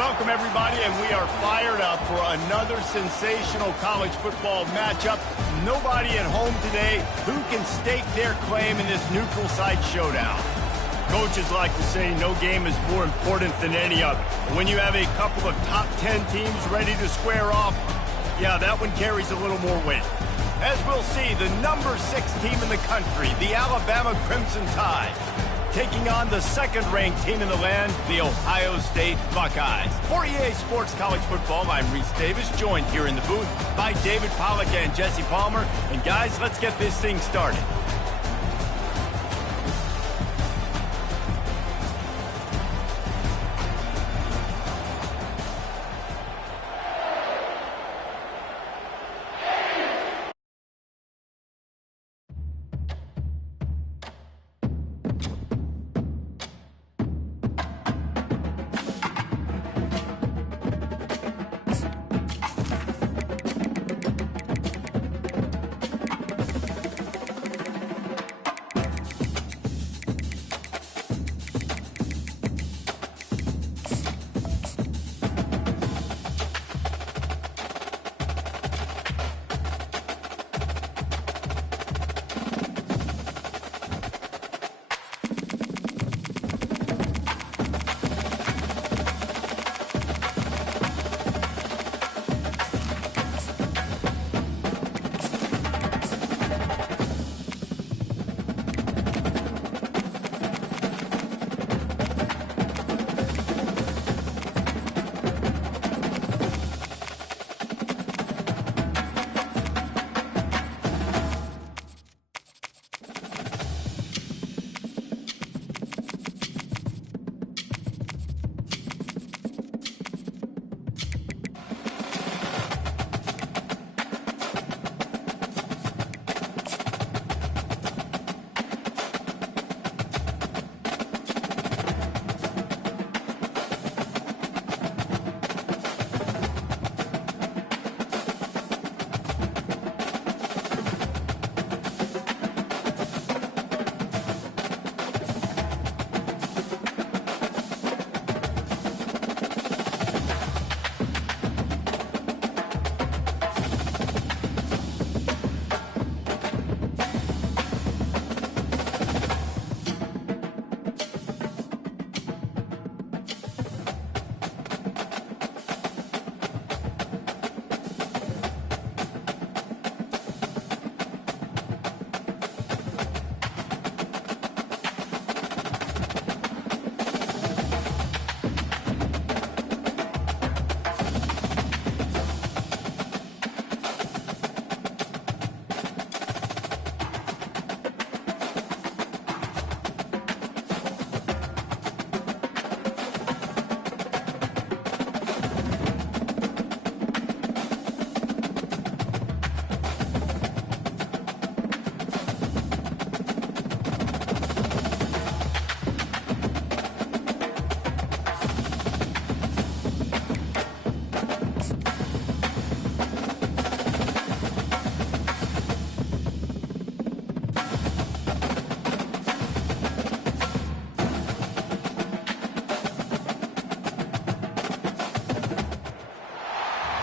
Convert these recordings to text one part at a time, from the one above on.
Welcome, everybody, and we are fired up for another sensational college football matchup. Nobody at home today who can stake their claim in this neutral site showdown. Coaches like to say no game is more important than any other. When you have a couple of top 10 teams ready to square off, yeah, that one carries a little more weight. As we'll see, the number 6 team in the country, the Alabama Crimson Tide, taking on the second-ranked team in the land, the Ohio State Buckeyes. For EA Sports College Football, I'm Reese Davis, joined here in the booth by David Pollack and Jesse Palmer. And guys, let's get this thing started.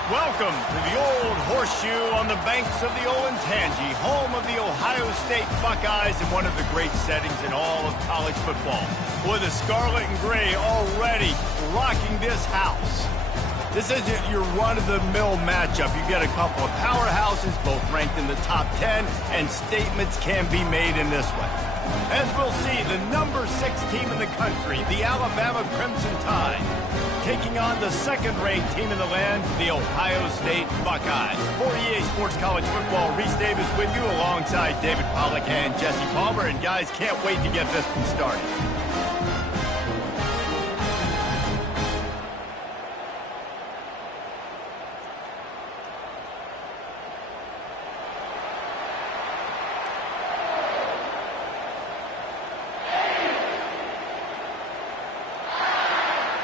Welcome to the old horseshoe on the banks of the Olentangy, home of the Ohio State Buckeyes and one of the great settings in all of college football. Boy, the scarlet and gray already rocking this house. This isn't your run-of-the-mill matchup. You get a couple of powerhouses, both ranked in the top 10, and statements can be made in this one. As we'll see, the number 6 team in the country, the Alabama Crimson Tide, taking on the second-ranked team in the land, the Ohio State Buckeyes. For EA Sports College Football, Reese Davis with you alongside David Pollack and Jesse Palmer. And guys, can't wait to get this one started.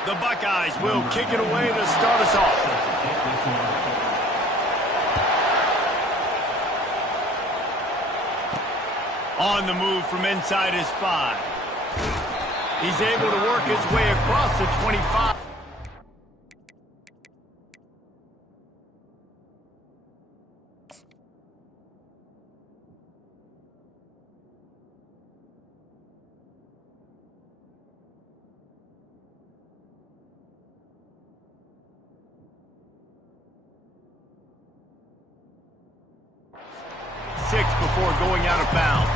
The Buckeyes will kick it away to start us off. On the move from inside his 5. He's able to work his way across the 25. before going out of bounds.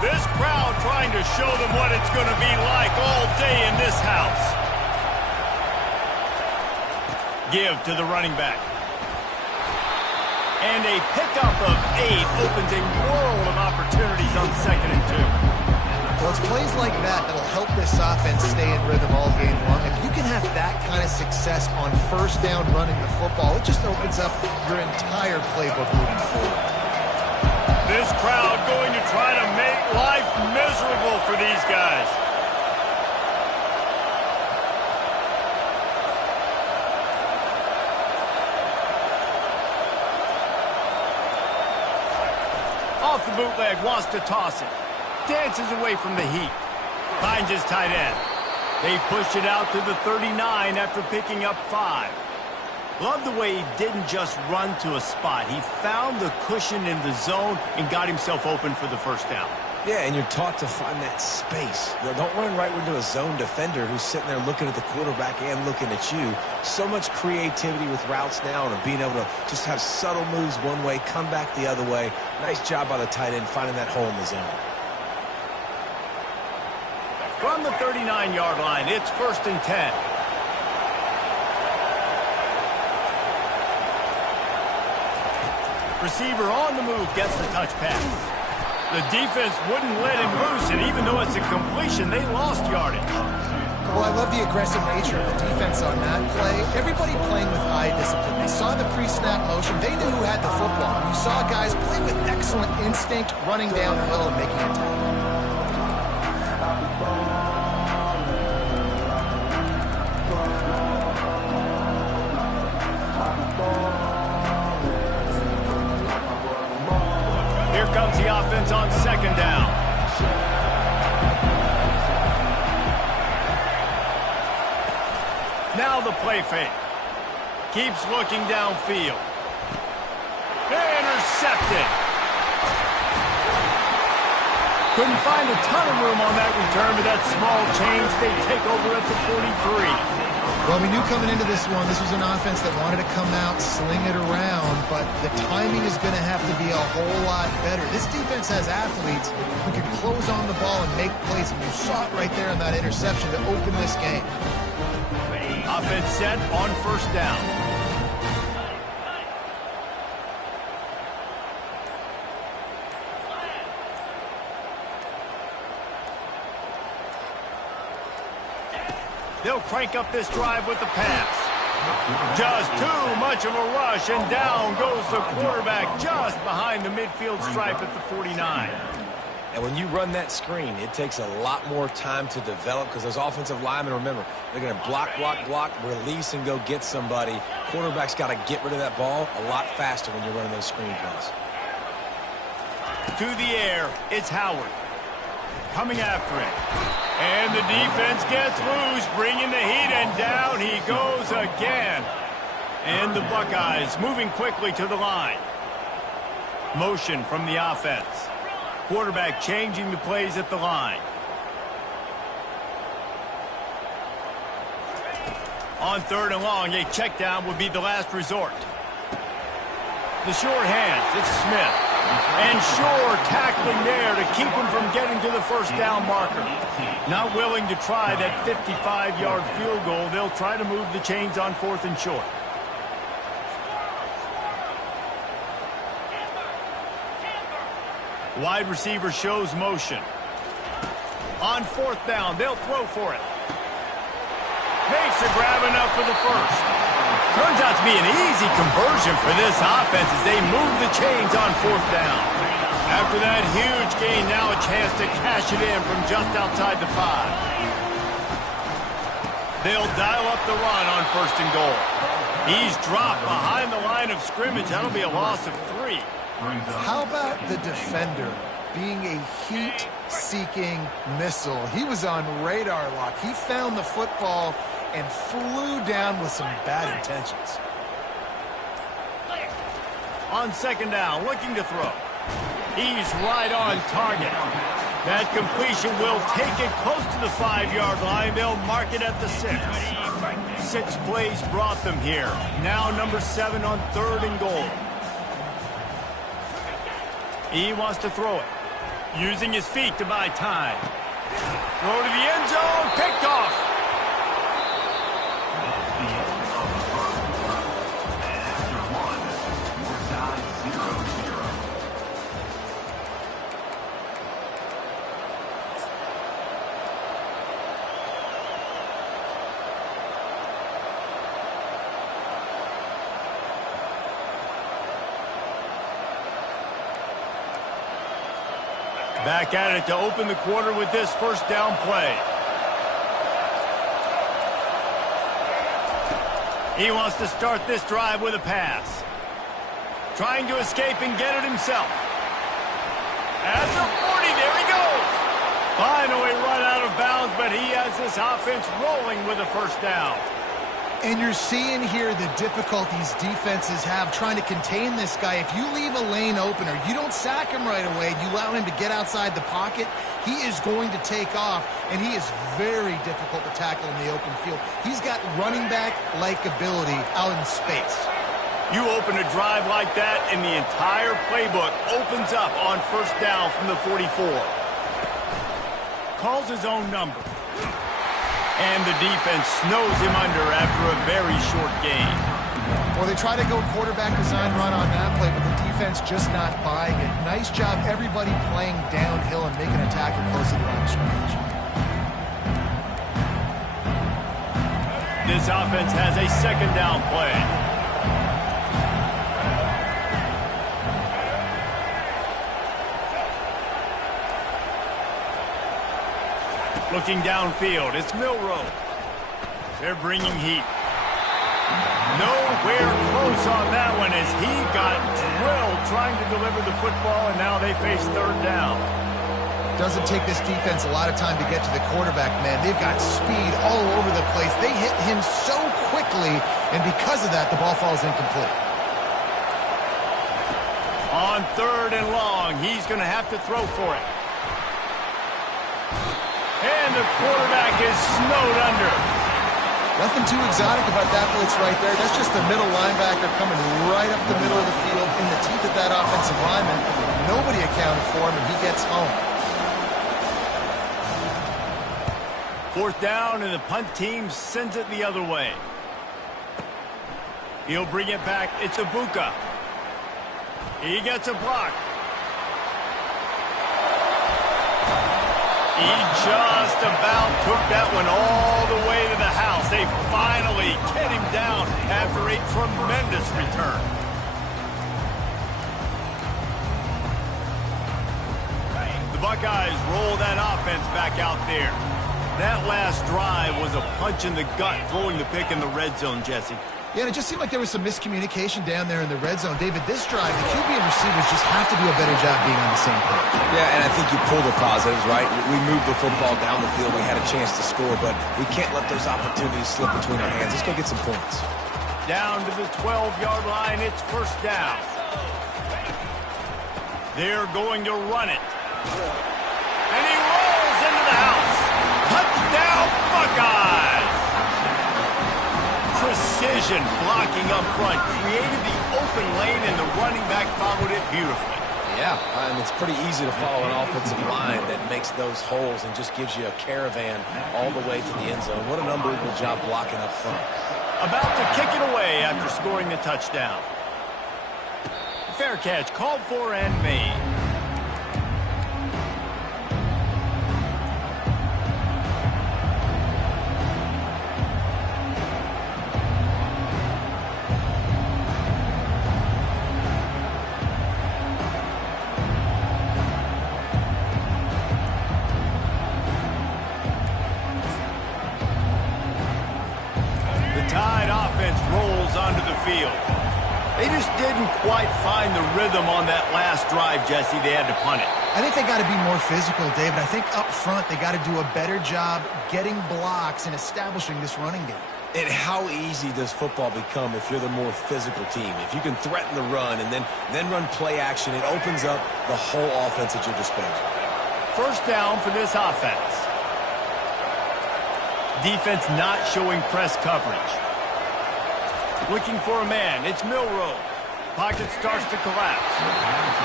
This crowd trying to show them what it's going to be like all day in this house. Give to the running back. And a pickup of 8 opens a world of opportunities on 2nd and 2. Well, it's plays like that that'll help this offense stay in rhythm all game long. If you can have that kind of success on 1st down running the football, it just opens up your entire playbook moving forward. This crowd going to try to make life miserable for these guys. Off the bootleg, wants to toss it. Dances away from the heat. Finds his tight end. They push it out to the 39 after picking up 5. Love the way he didn't just run to a spot. He found the cushion in the zone and got himself open for the 1st down. Yeah, and you're taught to find that space. Don't run right into a zone defender who's sitting there looking at the quarterback and looking at you. So much creativity with routes now and being able to just have subtle moves one way, come back the other way. Nice job by the tight end finding that hole in the zone. From the 39-yard line, it's 1st and 10. Receiver on the move gets the touch pass. The defense wouldn't let him loose, and even though it's a completion, they lost yardage. Well, I love the aggressive nature of the defense on that play. Everybody playing with eye discipline. They saw the pre-snap motion. They knew who had the football. You saw guys play with excellent instinct, running downhill and making a tackle. Comes the offense on 2nd down. Now the play fake. Keeps looking downfield. Intercepted. Couldn't find a ton of room on that return, but that small change, they take over at the 43. Well, we knew coming into this one, this was an offense that wanted to come out, sling it around, but the timing is going to have to be a whole lot better. This defense has athletes who can close on the ball and make plays, and you saw it right there on that interception to open this game. Offense set on 1st down. They'll crank up this drive with the pass. Just too much of a rush, and down goes the quarterback just behind the midfield stripe at the 49. And when you run that screen, it takes a lot more time to develop because those offensive linemen, remember, they're going to block, release, and go get somebody. Quarterback's got to get rid of that ball a lot faster when you're running those screen plays. To the air, it's Howard. Coming after it. And the defense gets loose, bringing the heat, and down he goes again. And the Buckeyes moving quickly to the line. Motion from the offense. Quarterback changing the plays at the line. On 3rd and long, a check down would be the last resort. The short hands, it's Smith. And Shore tackling there to keep him from getting to the 1st down marker. Not willing to try that 55-yard field goal. They'll try to move the chains on 4th and short. Wide receiver shows motion. On 4th down, they'll throw for it. Makes a grab enough for the 1st. Turns out to be an easy conversion for this offense as they move the chains on 4th down. After that huge gain, now a chance to cash it in from just outside the 5. They'll dial up the run on 1st and goal. He's dropped behind the line of scrimmage. That'll be a loss of 3. How about the defender being a heat-seeking missile? He was on radar lock. He found the football and flew down with some bad intentions. On second down, looking to throw. He's right on target. That completion will take it close to the 5-yard line. They'll mark it at the 6. 6 plays brought them here. Now number 7 on 3rd and goal. He wants to throw it. Using his feet to buy time. Throw to the end zone. Picked off. Back at it to open the quarter with this first down play. He wants to start this drive with a pass. Trying to escape and get it himself. At the 40, there he goes. Finally run out of bounds, but he has this offense rolling with a first down. And you're seeing here the difficulties defenses have trying to contain this guy. If you leave a lane open or you don't sack him right away, you allow him to get outside the pocket, he is going to take off, and he is very difficult to tackle in the open field. He's got running back-like ability out in space. You open a drive like that, and the entire playbook opens up on first down from the 44. Calls his own number. And the defense snows him under after a very short game. Well, they try to go quarterback design run on that play, but the defense just not buying it. Nice job, everybody playing downhill and making a tackle close to the line of scrimmage. This offense has a second down play. Looking downfield, it's Milrow. They're bringing heat. Nowhere close on that one as he got drilled trying to deliver the football, and now they face third down. Doesn't take this defense a lot of time to get to the quarterback, man. They've got speed all over the place. They hit him so quickly, and because of that, the ball falls incomplete. On 3rd and long, he's going to have to throw for it. And the quarterback is snowed under. Nothing too exotic about that blitz right there. That's just a middle linebacker coming right up the middle of the field in the teeth of that offensive lineman. Nobody accounted for him, and he gets home. 4th down, and the punt team sends it the other way. He'll bring it back. It's Ibuka. He gets a block. He just about took that one all the way to the house. They finally get him down after a tremendous return. The Buckeyes roll that offense back out there. That last drive was a punch in the gut, throwing the pick in the red zone, Jesse. Yeah, and it just seemed like there was some miscommunication down there in the red zone. David, this drive, the QB and receivers just have to do a better job being on the same page. Yeah, and I think you pull the positives, right? We moved the football down the field. We had a chance to score, but we can't let those opportunities slip between our hands. Let's go get some points. Down to the 12-yard line, it's first down. They're going to run it. And he rolls into the house. Touchdown, Buckeyes! Precision blocking up front created the open lane, and the running back followed it beautifully. Yeah, and it's pretty easy to follow an offensive line that makes those holes and just gives you a caravan all the way to the end zone. What an unbelievable job blocking up front. About to kick it away after scoring the touchdown. Fair catch called for and made. They just didn't quite find the rhythm on that last drive, Jesse. They had to punt it. I think they got to be more physical, David. I think up front they got to do a better job getting blocks and establishing this running game. And how easy does football become if you're the more physical team? If you can threaten the run and then run play action, it opens up the whole offense at your disposal. First down for this offense. Defense not showing press coverage. Looking for a man. It's Milroe. Pocket starts to collapse.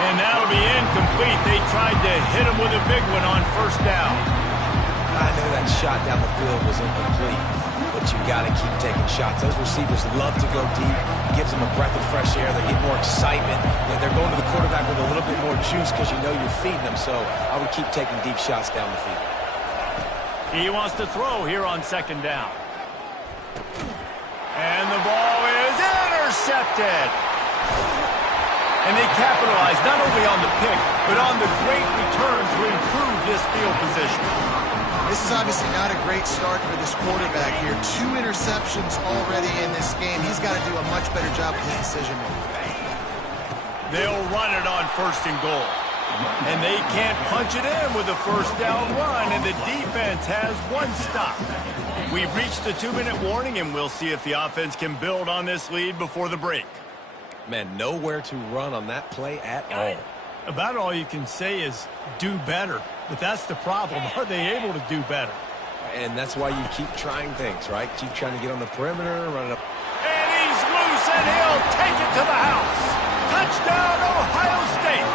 And that'll be incomplete. They tried to hit him with a big one on first down. I know that shot down the field was incomplete, but you got to keep taking shots. Those receivers love to go deep. Gives them a breath of fresh air. They get more excitement. They're going to the quarterback with a little bit more juice because you know you're feeding them. So I would keep taking deep shots down the field. He wants to throw here on second down. And the ball is intercepted. And they capitalize not only on the pick, but on the great return to improve this field position. This is obviously not a great start for this quarterback here. 2 interceptions already in this game. He's got to do a much better job with his decision-making. They'll run it on first and goal. And they can't punch it in with a first down run, and the defense has one stop. We've reached the 2-minute warning, and we'll see if the offense can build on this lead before the break. Man, nowhere to run on that play at all. About all you can say is do better. But that's the problem. Are they able to do better? And that's why you keep trying things, right? Keep trying to get on the perimeter, run it up. And he's loose, and he'll take it to the house. Touchdown, Ohio State.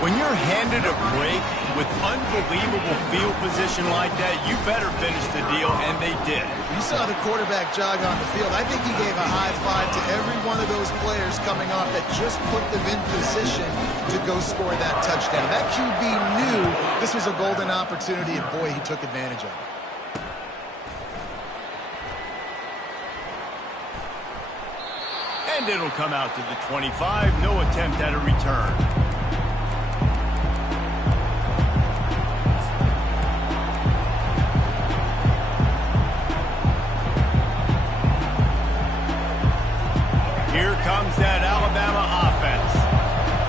When you're handed a break with unbelievable field position like that, you better finish the deal, and they did. You saw the quarterback jog on the field. I think he gave a high five to every one of those players coming off that just put them in position to go score that touchdown. That QB knew this was a golden opportunity, and boy, he took advantage of it. And it'll come out to the 25. No attempt at a return. Here comes that Alabama offense.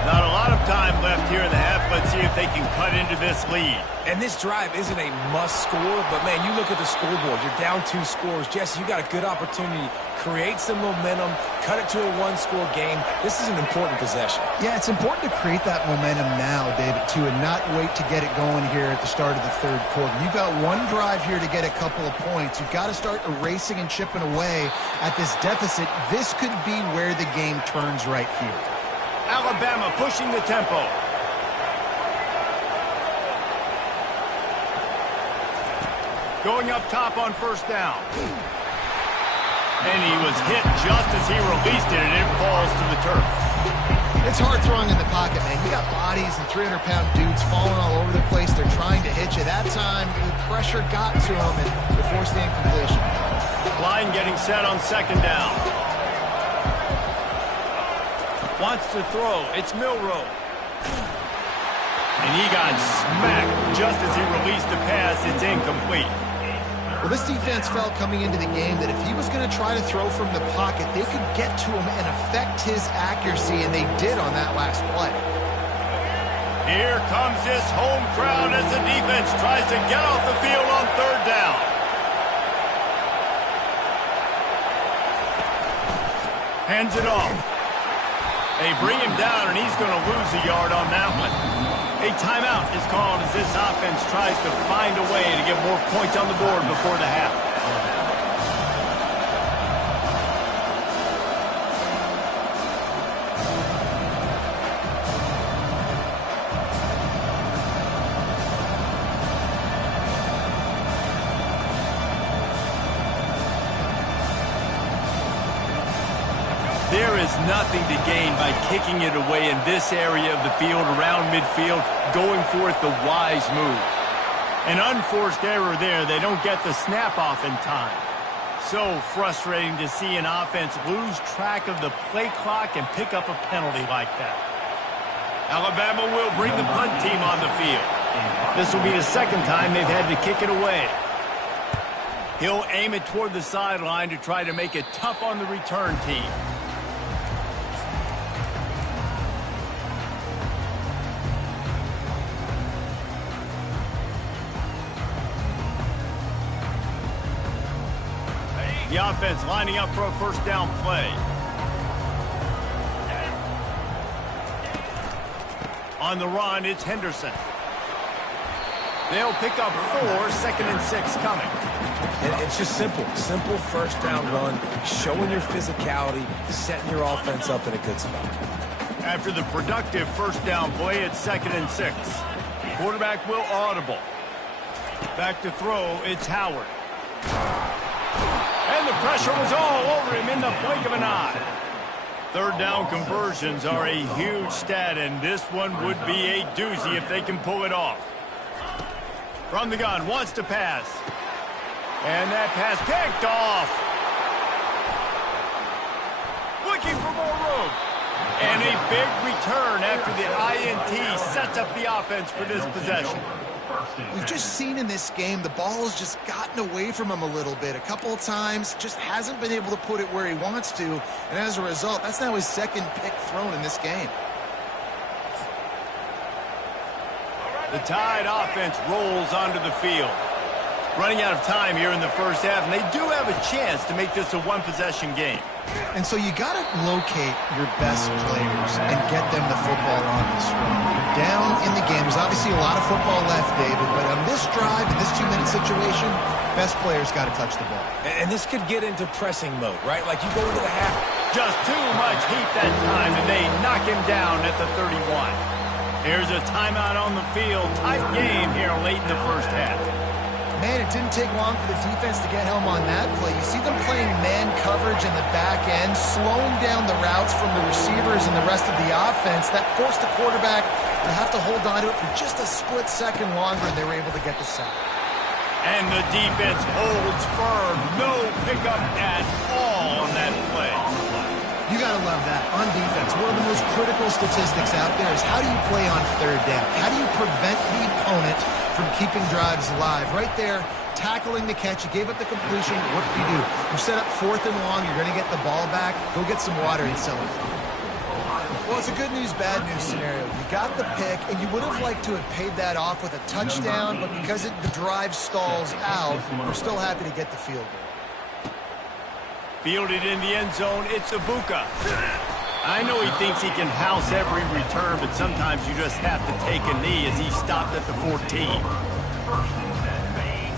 Not a lot of time left here in the half. Let's see if they can cut into this lead. And this drive isn't a must score, but man, you look at the scoreboard. You're down 2 scores. Jesse, you got a good opportunity. Create some momentum. Cut it to a 1-score game. This is an important possession. Yeah, it's important to create that momentum now, David, too, and not wait to get it going here at the start of the 3rd quarter. You've got one drive here to get a couple of points. You've got to start erasing and chipping away at this deficit. This could be where the game turns right here. Alabama pushing the tempo. Going up top on first down. And he was hit just as he released it, and it falls to the turf. It's hard throwing in the pocket, man. You got bodies and 300-pound dudes falling all over the place. They're trying to hit you. That time, the pressure got to him, and they forced the incompletion. Line getting set on second down. Wants to throw. It's Milroe. And he got smacked just as he released the pass. It's incomplete. Well, this defense felt coming into the game that if he was going to try to throw from the pocket, they could get to him and affect his accuracy, and they did on that last play. Here comes this home crowd as the defense tries to get off the field on third down. Hands it off. They bring him down, and he's going to lose a yard on that one. A timeout is called as this offense tries to find a way to get more points on the board before the half. There is nothing to gain by kicking it away in this area of the field around midfield, going for it the wise move. An unforced error there. They don't get the snap off in time. So frustrating to see an offense lose track of the play clock and pick up a penalty like that. Alabama will bring the punt team on the field. This will be the second time they've had to kick it away. He'll aim it toward the sideline to try to make it tough on the return team. The offense lining up for a first down play. On the run, it's Henderson. They'll pick up 4, 2nd and 6 coming. And it's just simple. Simple first down run, showing your physicality, setting your offense up in a good spot. After the productive first down play, it's 2nd and 6. Quarterback will audible. Back to throw, it's Howard. And the pressure was all over him in the blink of an eye. Third down conversions are a huge stat, and this one would be a doozy if they can pull it off. From the gun, wants to pass. And that pass picked off. Looking for more room. And a big return after the INT sets up the offense for this possession. We've just seen in this game the ball has just gotten away from him a little bit. A couple of times, just hasn't been able to put it where he wants to. And as a result, that's now his 2nd pick thrown in this game. The Tide offense rolls onto the field. Running out of time here in the first half, and they do have a chance to make this a one-possession game. And so you got to locate your best players and get them the football on this run. You're down in the game. There's obviously a lot of football left, David, but on this drive, in this 2-minute situation, best players got to touch the ball. And this could get into pressing mode, right? Like you go into the half. Just too much heat that time, and they knock him down at the 31. Here's a timeout on the field. Tight game here late in the first half. Man, it didn't take long for the defense to get home on that play. You see them playing man coverage in the back end, slowing down the routes from the receivers and the rest of the offense. That forced the quarterback to have to hold on to it for just a split second longer, and they were able to get the sack. And the defense holds firm. No pickup at all on that play. You got to love that. On defense, one of the most critical statistics out there is how do you play on third down? How do you prevent the opponent from keeping drives alive? Right there, tackling the catch. You gave up the completion. What do? You set up 4th and long. You're going to get the ball back. Go get some water and celebrate. Well, it's a good news, bad news scenario. You got the pick, and you would have liked to have paid that off with a touchdown, but because the drive stalls out, we're still happy to get the field goal. Fielded in the end zone, it's Ibuka. I know he thinks he can house every return, but sometimes you just have to take a knee as he stopped at the 14.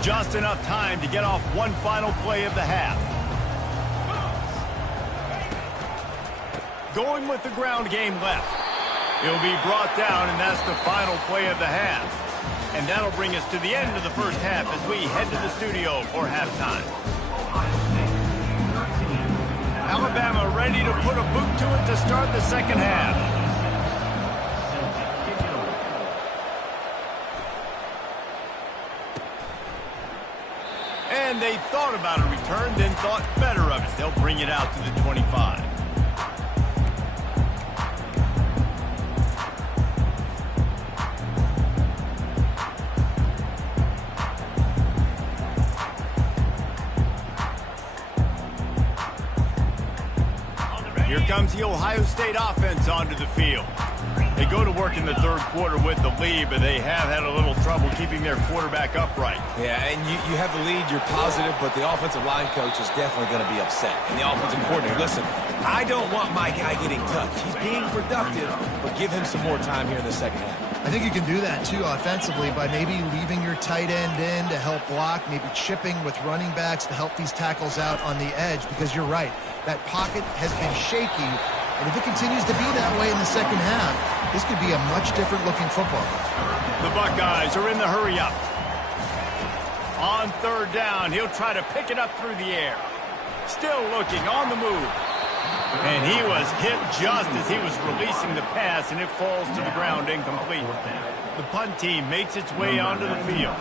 Just enough time to get off one final play of the half. Going with the ground game left. He'll be brought down, and that's the final play of the half. And that'll bring us to the end of the first half as we head to the studio for halftime. Alabama ready to put a boot to it to start the second half. And they thought about a return, then thought better of it. They'll bring it out to the 25. Here comes the Ohio State offense onto the field. They go to work in the third quarter with the lead, but they have had a little trouble keeping their quarterback upright. Yeah, and you have the lead, you're positive, but the offensive line coach is definitely going to be upset. And the offensive coordinator, listen, I don't want my guy getting touched. He's being productive, but give him some more time here in the second half. I think you can do that, too, offensively, by maybe leaving your tight end in to help block, maybe chipping with running backs to help these tackles out on the edge, because you're right. That pocket has been shaky, and if it continues to be that way in the second half, this could be a much different-looking football. The Buckeyes are in the hurry-up. On third down, he'll try to pick it up through the air. Still looking on the move. And he was hit just as he was releasing the pass, and it falls to the ground incomplete. The punt team makes its way onto the field.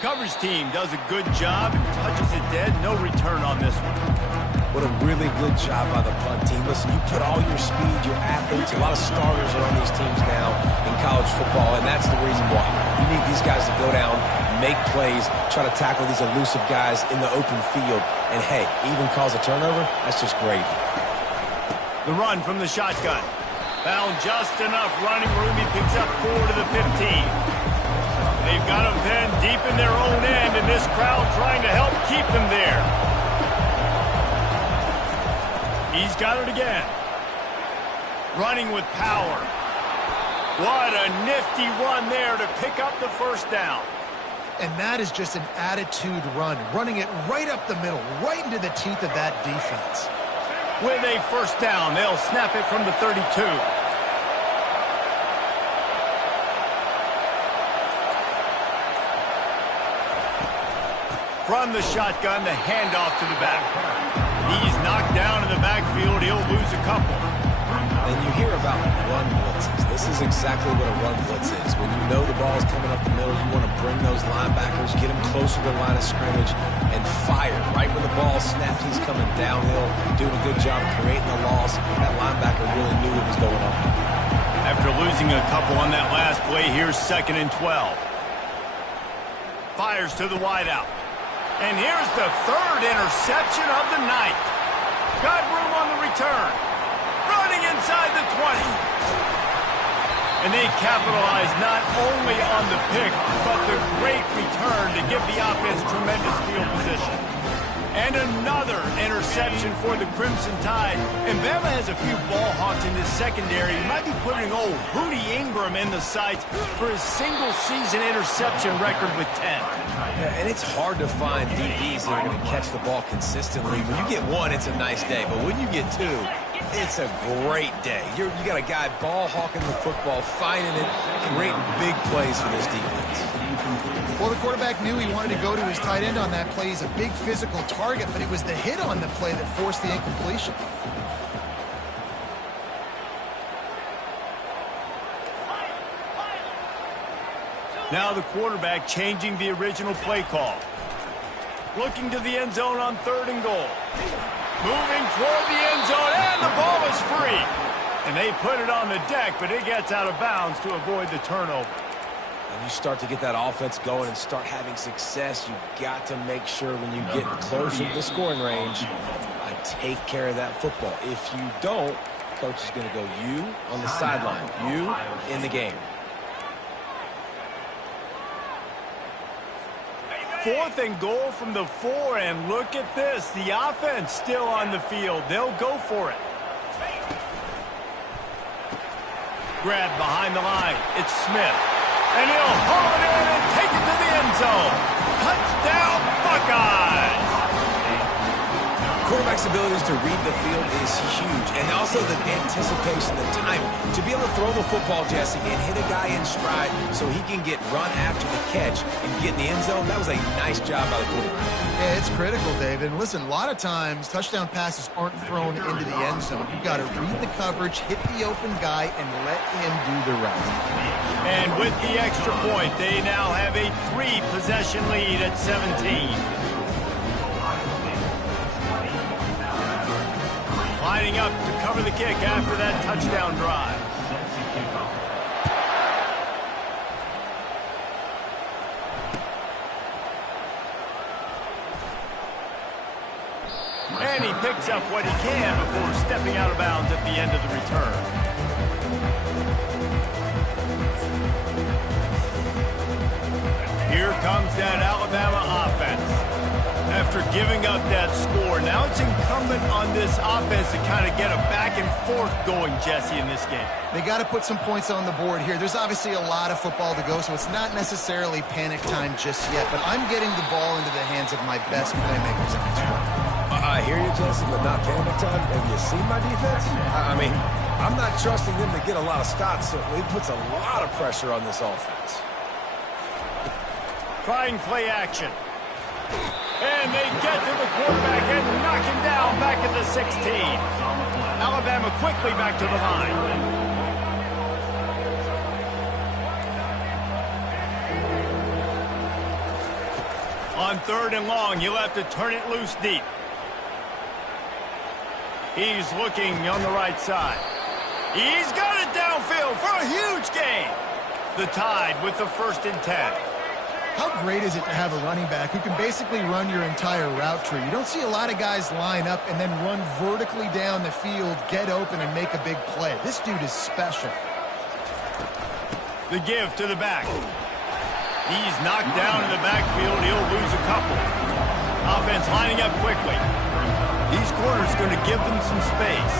Coverage team does a good job and touches it dead. No return on this one. What a really good job by the punt team. Listen, you put all your speed, your athletes, a lot of starters are on these teams now in college football, and that's the reason why. You need these guys to go down, make plays, try to tackle these elusive guys in the open field, and hey, even cause a turnover, that's just great. The run from the shotgun. Found just enough running room. He picks up 4 to the 15. They've got him pinned deep in their own end, and this crowd trying to help keep them there. He's got it again. Running with power. What a nifty run there to pick up the first down. And that is just an attitude run, running it right up the middle, right into the teeth of that defense. With a first down, they'll snap it from the 32. From the shotgun, the handoff to the back. He's knocked down in the backfield. He'll lose a couple. And you hear about run blitzes. This is exactly what a run blitz is. When you know the ball's coming up the middle, you want to bring those linebackers, get them closer to the line of scrimmage, and fire. Right when the ball snapped, he's coming downhill, doing a good job creating the loss. That linebacker really knew what was going on. After losing a couple on that last play, here's 2nd and 12. Fires to the wideout. And here's the 3rd interception of the night. Got room on the return. Running inside the 20. And they capitalize not only on the pick, but the great return to give the offense tremendous field position. And another interception for the Crimson Tide. And Bama has a few ball hawks in this secondary. He might be putting old Hootie Ingram in the sights for his single-season interception record with 10. Yeah, and it's hard to find DBs that are going to catch the ball consistently. When you get one, it's a nice day. But when you get two, it's a great day. You got a guy ball hawking the football, finding it, creating big plays for this defense. Well, the quarterback knew he wanted to go to his tight end on that play. He's a big physical target, but it was the hit on the play that forced the incompletion. Now the quarterback changing the original play call. Looking to the end zone on 3rd and goal. Moving toward the end zone, and the ball is free. And they put it on the deck, but it gets out of bounds to avoid the turnover. When you start to get that offense going and start having success, you've got to make sure when you get closer to the scoring range, I take care of that football. If you don't, coach is going to go you on the sideline, you in the game. 4th and goal from the 4, and look at this. The offense still on the field. They'll go for it. Grab behind the line. It's Smith. And he'll haul it in and take it to the end zone. Touchdown, Buckeyes! Quarterback's abilities to read the field is huge. And also the anticipation, the time. To be able to throw the football, Jesse, and hit a guy in stride so he can get run after the catch and get in the end zone, that was a nice job by the quarterback. Yeah, it's critical, David. And listen, a lot of times touchdown passes aren't thrown into the end zone. You've got to read the coverage, hit the open guy, and let him do the rest. And with the extra point, they now have a 3-possession lead at 17. Lining up to cover the kick after that touchdown drive. And he picks up what he can before stepping out of bounds at the end of the return. Here comes that Alabama offense. After giving up that score, now it's incumbent on this offense to kind of get a back and forth going, Jesse, in this game. They got to put some points on the board here. There's obviously a lot of football to go, so it's not necessarily panic time just yet, but I'm getting the ball into the hands of my best playmakers in this one. I hear you, Jesse, but not panic time. Have you seen my defense? I mean, I'm not trusting them to get a lot of stops, so it puts a lot of pressure on this offense. Trying play action. And they get to the quarterback and knock him down back at the 16. Alabama quickly back to the line. On 3rd and long, he'll have to turn it loose deep. He's looking on the right side. He's got it downfield for a huge gain. The Tide with the 1st and 10. How great is it to have a running back who can basically run your entire route tree? You don't see a lot of guys line up and then run vertically down the field, get open, and make a big play. This dude is special. The give to the back. He's knocked down in the backfield. He'll lose a couple. Offense lining up quickly. These corners going to give them some space.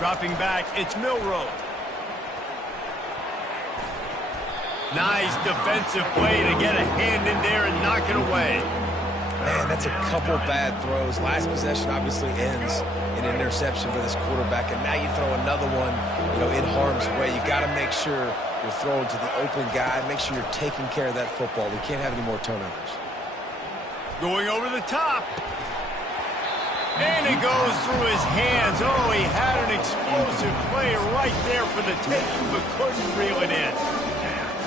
Dropping back, it's Milrow. Nice defensive play to get a hand in there and knock it away. Man, that's a couple bad throws. Last possession obviously ends in an interception for this quarterback, and now you throw another one, in harm's way. You got to make sure you're throwing to the open guy. Make sure you're taking care of that football. We can't have any more turnovers. Going over the top. And it goes through his hands. Oh, he had an explosive play right there for the taking, but couldn't reel it in.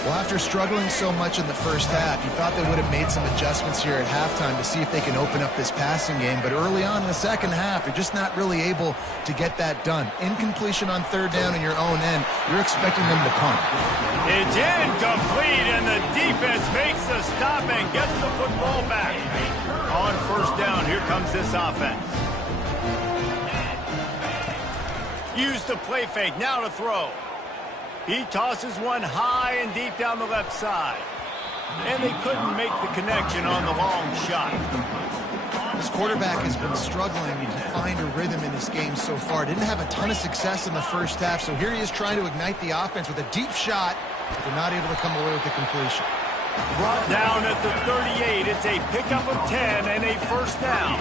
Well, after struggling so much in the first half, you thought they would have made some adjustments here at halftime to see if they can open up this passing game. But early on in the second half, they're just not really able to get that done. Incompletion on third down in your own end, you're expecting them to punt. It's incomplete, and the defense makes the stop and gets the football back. On first down, here comes this offense. Use the play fake, now to throw. He tosses one high and deep down the left side. And they couldn't make the connection on the long shot. This quarterback has been struggling to find a rhythm in this game so far. Didn't have a ton of success in the first half, so here he is trying to ignite the offense with a deep shot. They're not able to come away with the completion. Brought down at the 38. It's a pickup of 10 and a first down.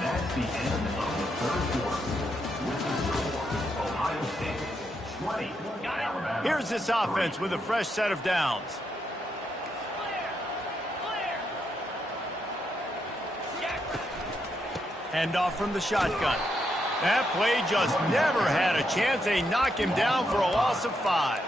That's the end of the third quarter. With the score, Ohio State 20, Alabama. Here's this offense with a fresh set of downs. Handoff from the shotgun. That play just never had a chance. They knock him down for a loss of 5.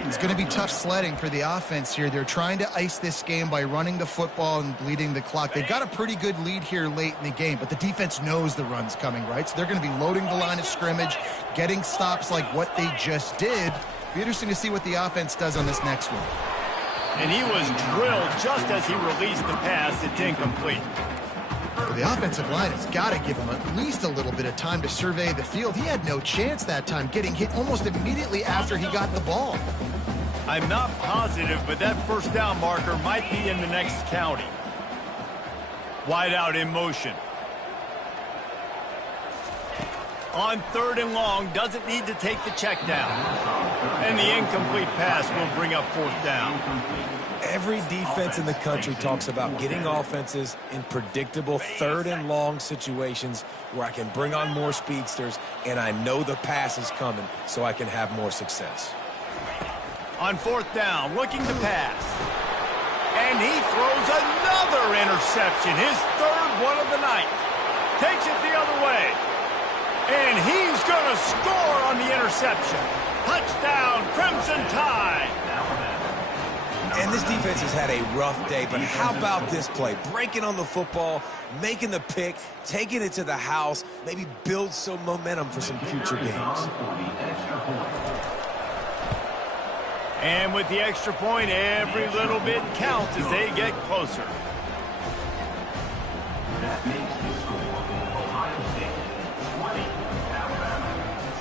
It's going to be tough sledding for the offense here. They're trying to ice this game by running the football and bleeding the clock. They've got a pretty good lead here late in the game, but the defense knows the run's coming, right? So they're going to be loading the line of scrimmage, getting stops like what they just did. Be interesting to see what the offense does on this next one. And he was drilled just as he released the pass. It's incomplete. The offensive line has got to give him at least a little bit of time to survey the field. He had no chance that time, getting hit almost immediately after he got the ball. I'm not positive, but that first down marker might be in the next county. Wide out in motion. On third and long, doesn't need to take the check down. And the incomplete pass will bring up fourth down. Every defense in the country talks about getting offenses in predictable third and long situations where I can bring on more speedsters and I know the pass is coming so I can have more success. On fourth down, looking to pass. And he throws another interception, his third one of the night. Takes it the other way. And he's going to score on the interception. Touchdown, Crimson Tide. And this defense has had a rough day, but how about this play? Breaking on the football, making the pick, taking it to the house, maybe build some momentum for some future games. And with the extra point, every little bit counts as they get closer. That makes the score Ohio State 20, Alabama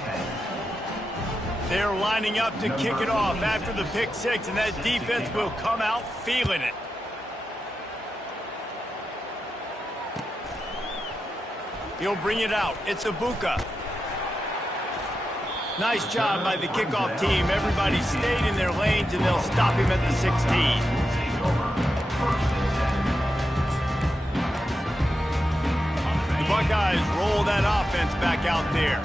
10. They're lining up to kick it off after the pick six, and that defense will come out feeling it. He'll bring it out. It's Ibuka. Nice job by the kickoff team. Everybody stayed in their lanes, and they'll stop him at the 16. The Buckeyes roll that offense back out there.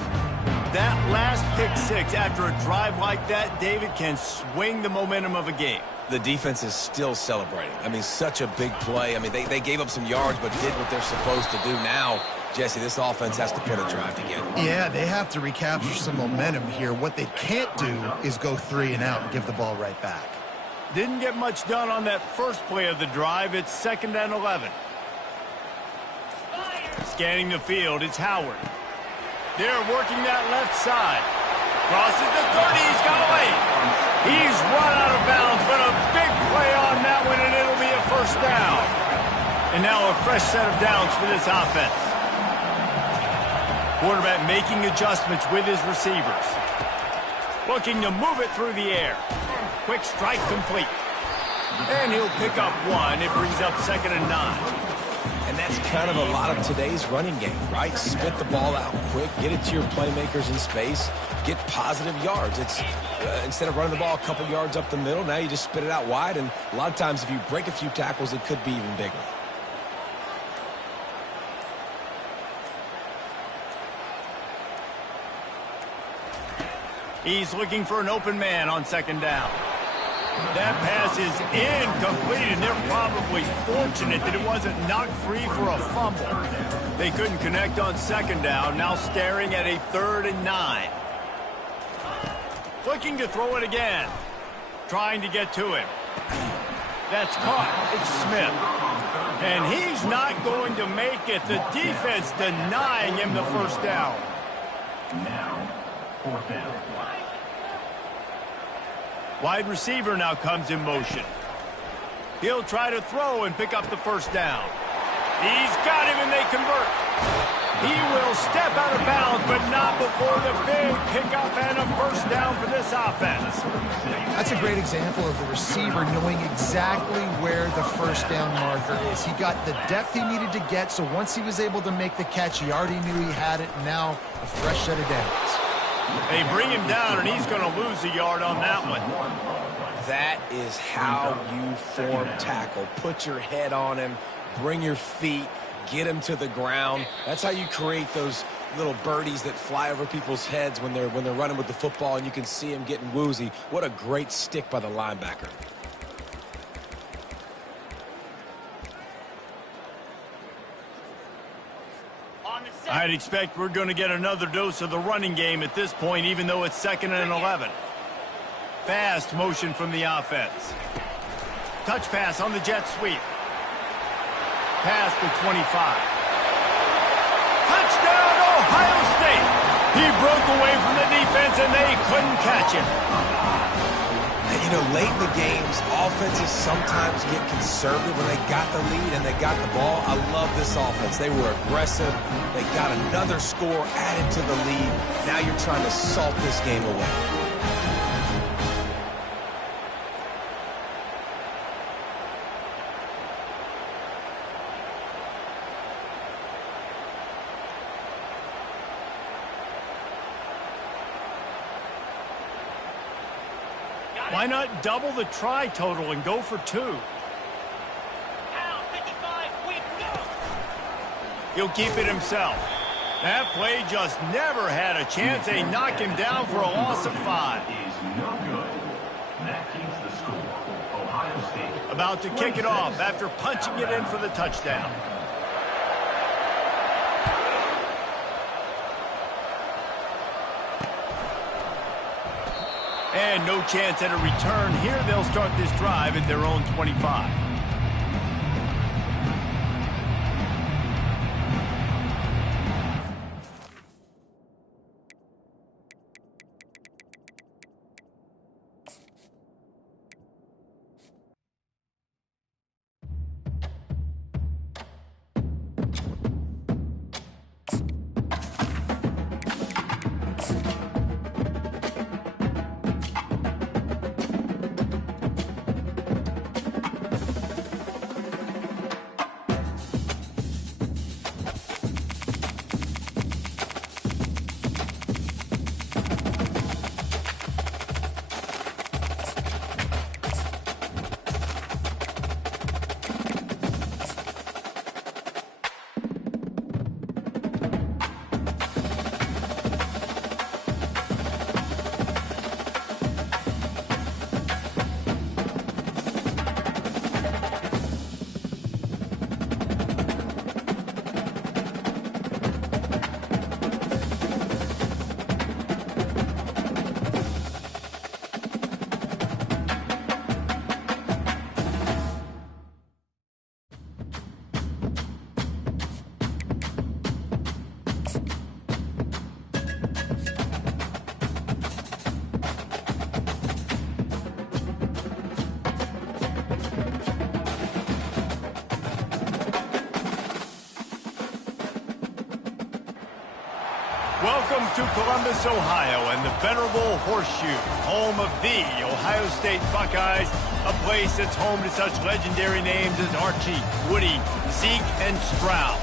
That last pick six after a drive like that, David, can swing the momentum of a game. The defense is still celebrating. I mean, such a big play. I mean, they gave up some yards but did what they're supposed to do. Now, Jesse, this offense has to put a drive together. Yeah, they have to recapture some momentum here. What they can't do is go 3 and out and give the ball right back. Didn't get much done on that first play of the drive. It's 2nd and 11. Scanning the field, it's Howard. They're working that left side. Crosses the 30, he's got away. He's run out of bounds, but a big play on that one, and it'll be a first down. And now a fresh set of downs for this offense. Quarterback making adjustments with his receivers. Looking to move it through the air. Quick strike complete. And he'll pick up one. It brings up 2nd and 9. And that's kind of a lot of today's running game, right? Spit the ball out quick, get it to your playmakers in space, get positive yards. It's instead of running the ball a couple yards up the middle, now you just spit it out wide, and a lot of times if you break a few tackles, it could be even bigger. He's looking for an open man on 2nd down. That pass is incomplete, and they're probably fortunate that it wasn't knocked free for a fumble. They couldn't connect on 2nd down, now staring at a 3rd and 9. Looking to throw it again. Trying to get to him. That's caught. It's Smith. And he's not going to make it. The defense denying him the first down. Now, 4th down. Wide receiver now comes in motion. He'll try to throw and pick up the first down. He's got him, and they convert. He will step out of bounds, but not before the big pickup and a first down for this offense. That's a great example of the receiver knowing exactly where the first down marker is. He got the depth he needed to get, so once he was able to make the catch, he already knew he had it, and now a fresh set of downs. They bring him down, and he's going to lose a yard on that one. That is how you form tackle. Put your head on him, bring your feet, get him to the ground. That's how you create those little birdies that fly over people's heads when they're running with the football, and you can see him getting woozy. What a great stick by the linebacker. I'd expect we're going to get another dose of the running game at this point, even though it's 2nd and 11. Fast motion from the offense. Touch pass on the jet sweep. Pass to 25. Touchdown, Ohio State! He broke away from the defense, and they couldn't catch him. And, you know, late in the games, offenses sometimes get conservative when they got the lead and they got the ball. I love this offense. They were aggressive. They got another score added to the lead. Now you're trying to salt this game away. Why not double the try total and go for 2? He'll keep it himself. That play just never had a chance. They knock him down for a loss of 5. Is no good. That keeps the score. Ohio State. About to kick it off after punching it in for the touchdown. And no chance at a return here. They'll start this drive at their own 25. Welcome to Columbus, Ohio, and the venerable Horseshoe, home of the Ohio State Buckeyes, a place that's home to such legendary names as Archie, Woody, Zeke, and Stroud.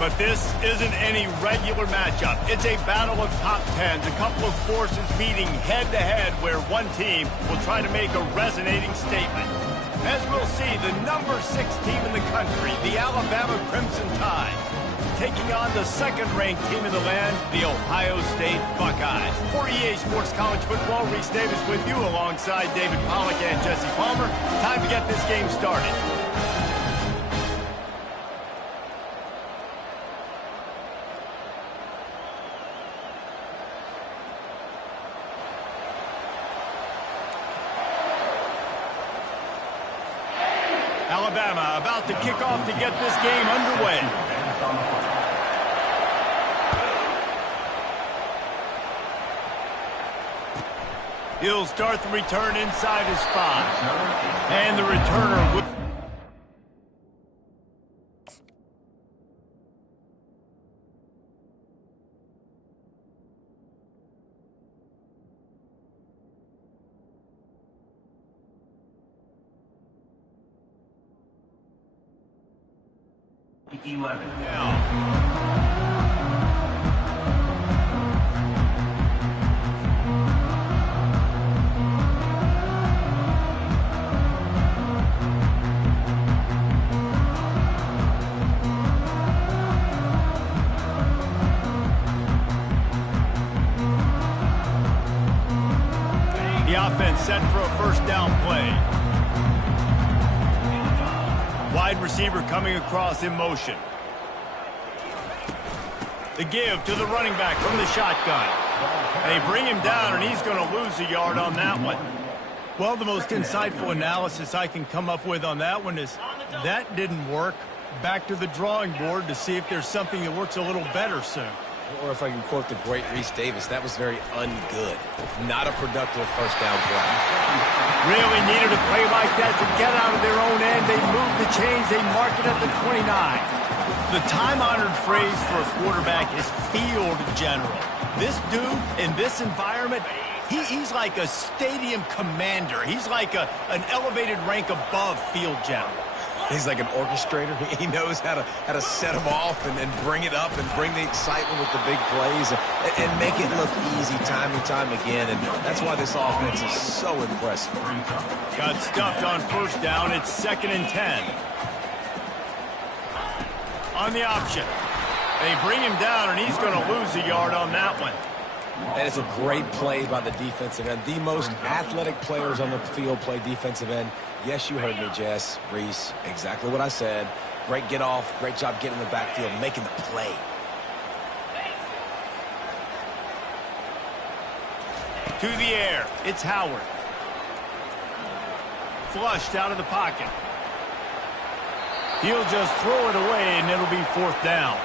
But this isn't any regular matchup. It's a battle of top tens, a couple of forces meeting head-to-head where one team will try to make a resonating statement. As we'll see, the number 6 team in the country, the Alabama Crimson Tide, taking on the second-ranked team in the land, the Ohio State Buckeyes. For EA Sports College Football, Reese Davis with you alongside David Pollack and Jesse Palmer. Time to get this game started. Alabama about to kick off to get this game underway. He'll start the return inside his 5. And the returner will... The offense set for a first down play. Wide receiver coming across in motion. The give to the running back from the shotgun. They bring him down, and he's going to lose a yard on that one. Well, the most insightful analysis I can come up with on that one is that didn't work. Back to the drawing board to see if there's something that works a little better soon. Or if I can quote the great Reese Davis, that was very ungood. Not a productive first down play. Really needed a play like that to get out of their own end. They moved the chains. They mark it at the 29. The time-honored phrase for a quarterback is field general. This dude, in this environment, he's like a stadium commander. He's like an elevated rank above field general. He's like an orchestrator. He knows how to set them off and bring it up and bring the excitement with the big plays and make it look easy time and time again. And that's why this offense is so impressive. Got stuffed on first down. It's 2nd and 10. On the option. They bring him down, and he's going to lose a yard on that one. And it's a great play by the defensive end. The most athletic players on the field play defensive end. Yes, you heard me, Jess, Reese. Exactly what I said. Great get off. Great job getting in the backfield, making the play. To the air. It's Howard. Flushed out of the pocket. He'll just throw it away, and it'll be 4th down.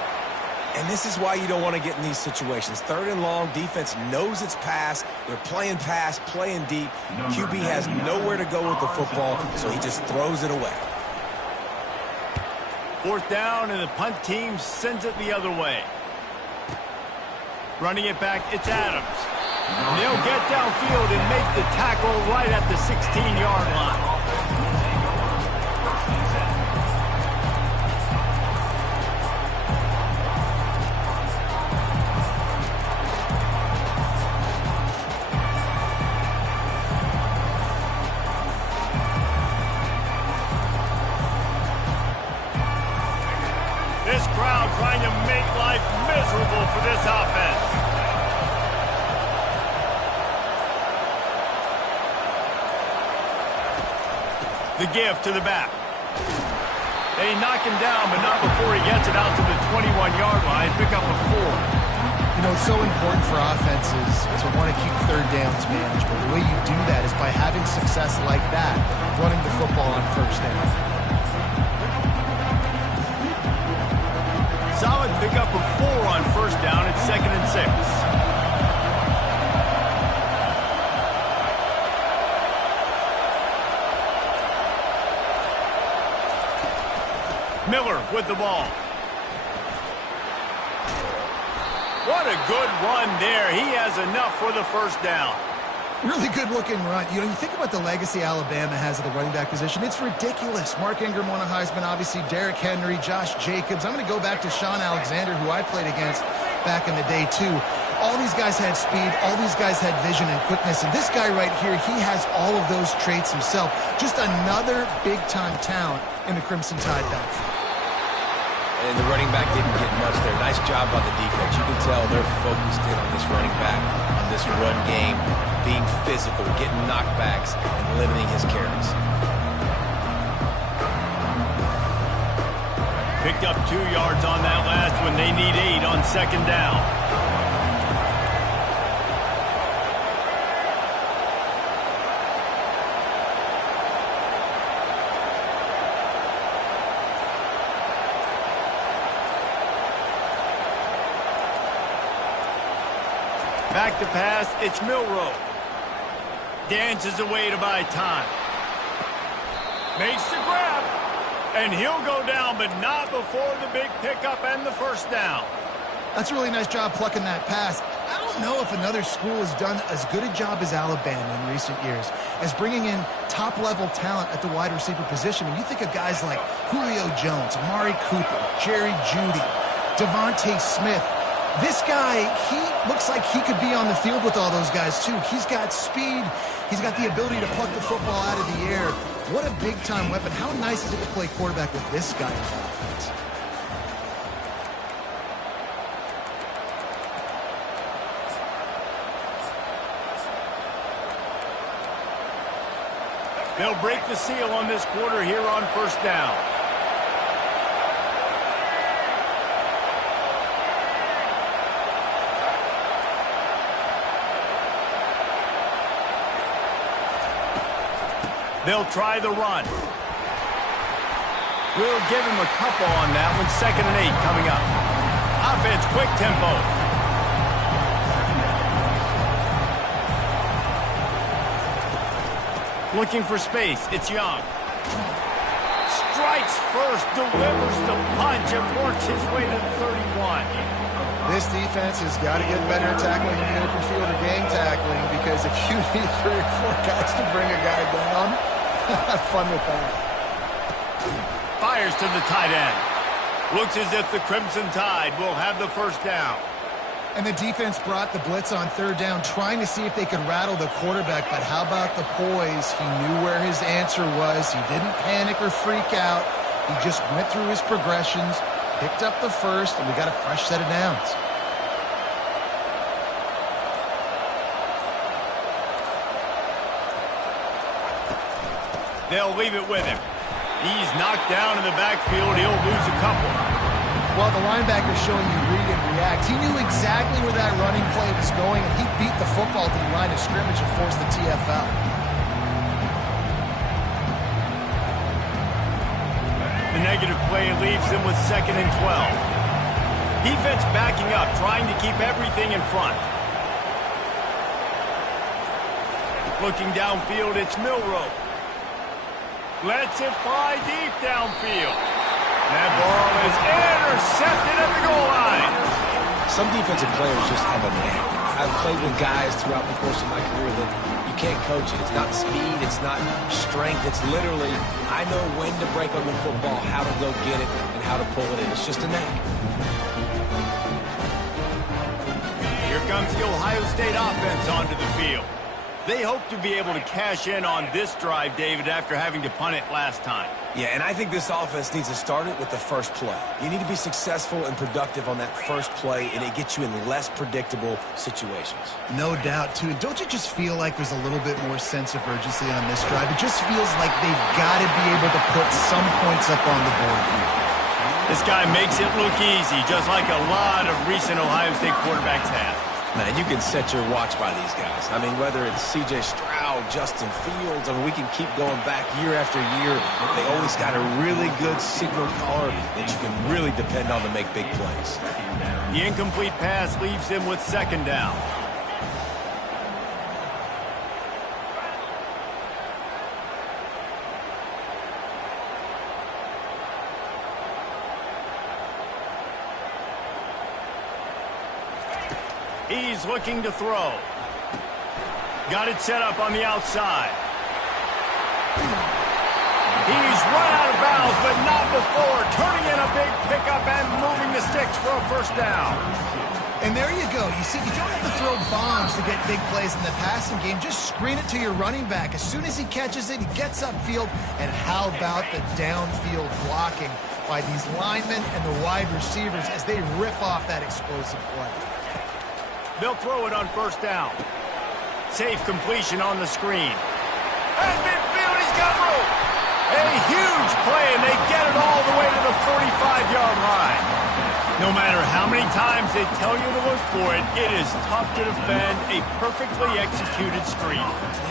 And this is why you don't want to get in these situations. 3rd and long, defense knows it's pass. They're playing pass, playing deep. QB has nowhere to go with the football, so he just throws it away. 4th down, and the punt team sends it the other way. Running it back, it's Adams. They'll get downfield and make the tackle right at the 16-yard line. This crowd trying to make life miserable for this offense. The give to the back. They knock him down, but not before he gets it out to the 21-yard line. Pick up a 4. You know, it's so important for offenses to want to keep 3rd downs managed, but the way you do that is by having success like that, running the football on 1st down. Solid pickup of 4 on 1st down. It's 2nd and 6. Miller with the ball. What a good run there. He has enough for the first down. Really good-looking run. You think about the legacy Alabama has at the running back position. It's ridiculous. Mark Ingram won a Heisman, obviously Derrick Henry, Josh Jacobs. I'm going to go back to Sean Alexander, who I played against back in the day, too. All these guys had speed. All these guys had vision and quickness. And this guy right here, he has all of those traits himself. Just another big-time talent in the Crimson Tide backfield. And the running back didn't get much there. Nice job by the defense. You can tell they're focused in on this running back, on this run game, being physical, getting knockbacks, and limiting his carries. Picked up 2 yards on that last one. They need 8 on second down. Back to pass, it's Milroe. Dances away to buy time. Makes the grab. And he'll go down, but not before the big pickup and the first down. That's a really nice job plucking that pass. I don't know if another school has done as good a job as Alabama in recent years as bringing in top-level talent at the wide receiver position. When you think of guys like Julio Jones, Amari Cooper, Jerry Jeudy, Devontae Smith, this guy, he looks like he could be on the field with all those guys, too. He's got speed. He's got the ability to pluck the football out of the air. What a big-time weapon. How nice is it to play quarterback with this guy in the offense? They'll break the seal on this quarter here on first down. They'll try the run. We'll give him a couple on that one. 2nd and 8 coming up. Offense, quick tempo. Looking for space. It's Young. Strikes first, delivers the punch, and works his way to the 31. This defense has got to get better at tackling in the open field or gang tackling, because if you need 3 or 4 guys to bring a guy down, have fun with that. Fires to the tight end. Looks as if the Crimson Tide will have the first down. And the defense brought the blitz on 3rd down, trying to see if they could rattle the quarterback. But how about the poise? He knew where his answer was. He didn't panic or freak out. He just went through his progressions, picked up the first, and we got a fresh set of downs. They'll leave it with him. He's knocked down in the backfield. He'll lose a couple. Well, the linebacker's showing you read and react. He knew exactly where that running play was going, and he beat the football to the line of scrimmage and forced the TFL. The negative play leaves them with 2nd and 12. Defense backing up, trying to keep everything in front. Looking downfield, it's Milroe. Lets it fly deep downfield. That ball is intercepted at the goal line. Some defensive players just have a knack. I've played with guys throughout the course of my career that you can't coach it. It's not speed, it's not strength. It's literally, I know when to break on the football, how to go get it, and how to pull it in. It's just a knack. Here comes the Ohio State offense onto the field. They hope to be able to cash in on this drive, David, after having to punt it last time. Yeah, and I think this offense needs to start it with the first play. You need to be successful and productive on that first play, and it gets you in less predictable situations. No doubt, too. Don't you just feel like there's a little bit more sense of urgency on this drive? It just feels like they've got to be able to put some points up on the board here. This guy makes it look easy, just like a lot of recent Ohio State quarterbacks have. Man, you can set your watch by these guys. I mean, whether it's C.J. Stroud, Justin Fields, I mean, we can keep going back year after year. They always got a really good signal caller that you can really depend on to make big plays. The incomplete pass leaves him with 2nd down. He's looking to throw. Got it set up on the outside. He's run out of bounds, but not before turning in a big pickup and moving the sticks for a first down. And there you go. You see, you don't have to throw bombs to get big plays in the passing game. Just screen it to your running back. As soon as he catches it, he gets upfield. And how about the downfield blocking by these linemen and the wide receivers as they rip off that explosive play? They'll throw it on first down. Safe completion on the screen. And midfield, he's got room. A huge play, and they get it all the way to the 45-yard line. No matter how many times they tell you to look for it, it is tough to defend a perfectly executed screen.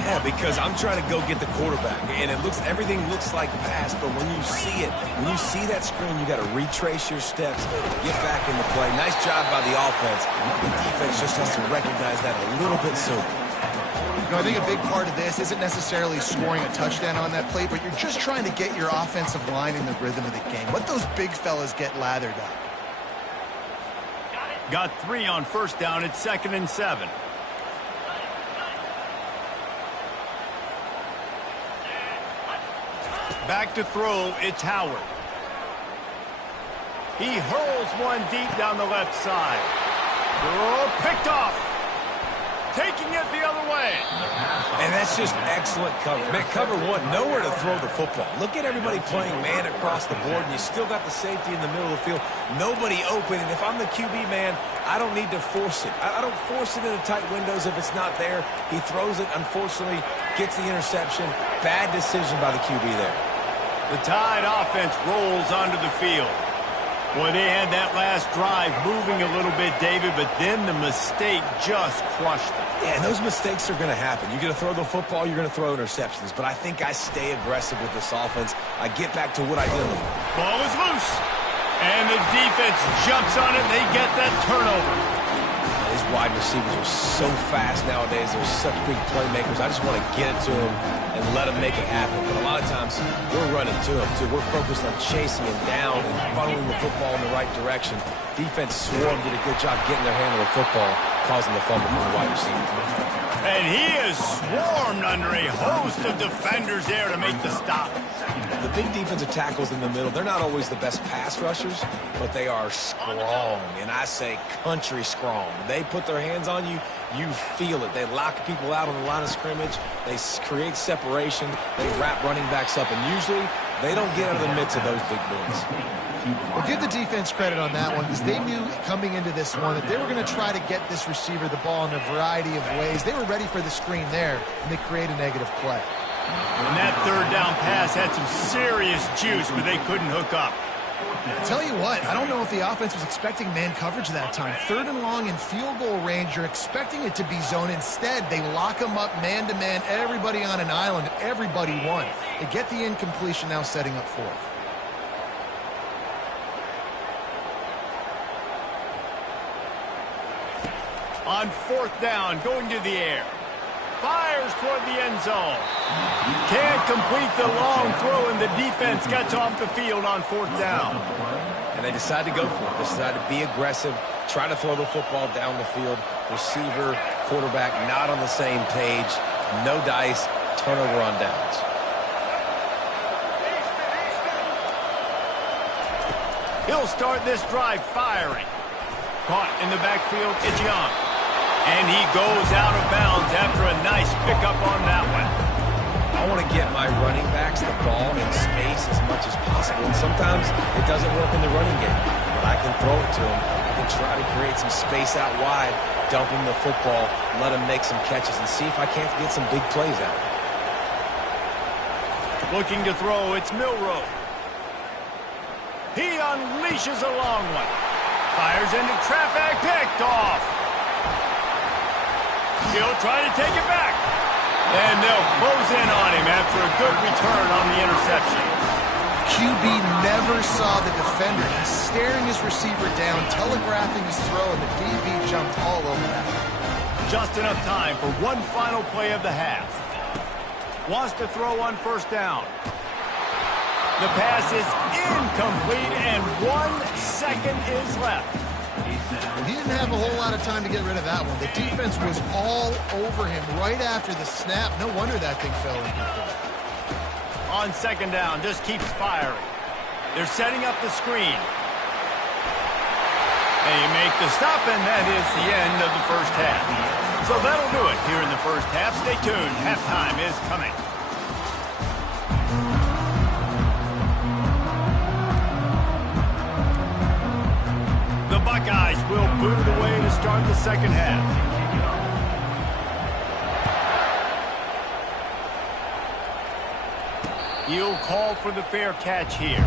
Yeah, because I'm trying to go get the quarterback, and everything looks like pass, but when you see it, when you see that screen, you got to retrace your steps, get back in the play. Nice job by the offense. The defense just has to recognize that a little bit sooner. You know, I think a big part of this isn't necessarily scoring a touchdown on that play, but you're just trying to get your offensive line in the rhythm of the game. Let those big fellas get lathered up. Got 3 on first down. It's 2nd and 7. Back to throw. It's Howard. He hurls one deep down the left side. Oh, picked off. Taking it the other way. And that's just excellent coverage. Man, cover one, nowhere to throw the football. Look at everybody playing man across the board, and you still got the safety in the middle of the field. Nobody open, and if I'm the QB, man, I don't need to force it. I don't force it into tight windows if it's not there. He throws it, unfortunately, gets the interception. Bad decision by the QB there. The Tide offense rolls onto the field. Boy, they had that last drive moving a little bit, David, but then the mistake just crushed them. Yeah, and those mistakes are going to happen. You're going to throw the football, you're going to throw interceptions. But I think I stay aggressive with this offense. I get back to what I did. Ball is loose. And the defense jumps on it, and they get that turnover. These wide receivers are so fast nowadays. They're such big playmakers. I just want to get it to them and let them make it happen. But a lot of times, we're running to them, too. We're focused on chasing them down and funneling the football in the right direction. Defense swarm did a good job getting their hand on the football, causing the fumble for the wide receiver. And he is swarmed under a host of defenders there to make the stop. The big defensive tackles in the middle, they're not always the best pass rushers, but they are strong, and I say country strong. They put their hands on you, you feel it. They lock people out on the line of scrimmage. They create separation. They wrap running backs up, and usually they don't get out of the midst of those big boys. Well, give the defense credit on that one because they knew coming into this one that they were going to try to get this receiver the ball in a variety of ways. They were ready for the screen there, and they create a negative play. And that third down pass had some serious juice, but they couldn't hook up. Tell you what, I don't know if the offense was expecting man coverage that time. 3rd and long in field goal range, you're expecting it to be zone. Instead, they lock them up man-to-man, everybody on an island, everybody won. They get the incompletion now setting up 4th. On 4th down, going to the air. Fires toward the end zone. Can't complete the long throw, and the defense gets off the field on 4th down. And they decide to go for it. They decide to be aggressive, try to throw the football down the field. Receiver, quarterback, not on the same page. No dice, turnover on downs. He'll start this drive firing. Caught in the backfield, it's Young. And he goes out of bounds after a nice pickup on that one. I want to get my running backs the ball in space as much as possible. And sometimes it doesn't work in the running game. But I can throw it to him. I can try to create some space out wide, dump him the football, let him make some catches, and see if I can't get some big plays out of it. Looking to throw, it's Milroe. He unleashes a long one. Fires into traffic, picked off. He'll try to take it back. And they'll close in on him after a good return on the interception. QB never saw the defender. He's staring his receiver down, telegraphing his throw, and the DB jumped all over that. Just enough time for one final play of the half. Wants to throw on 1st down. The pass is incomplete, and 1 second is left. He didn't have a whole lot of time to get rid of that one. The defense was all over him right after the snap. No wonder that thing fell incomplete. On second down, just keeps firing. They're setting up the screen. They make the stop, and that is the end of the first half. So that'll do it here in the first half. Stay tuned. Halftime is coming. The Buckeyes will boot it away to start the second half. He'll call for the fair catch here.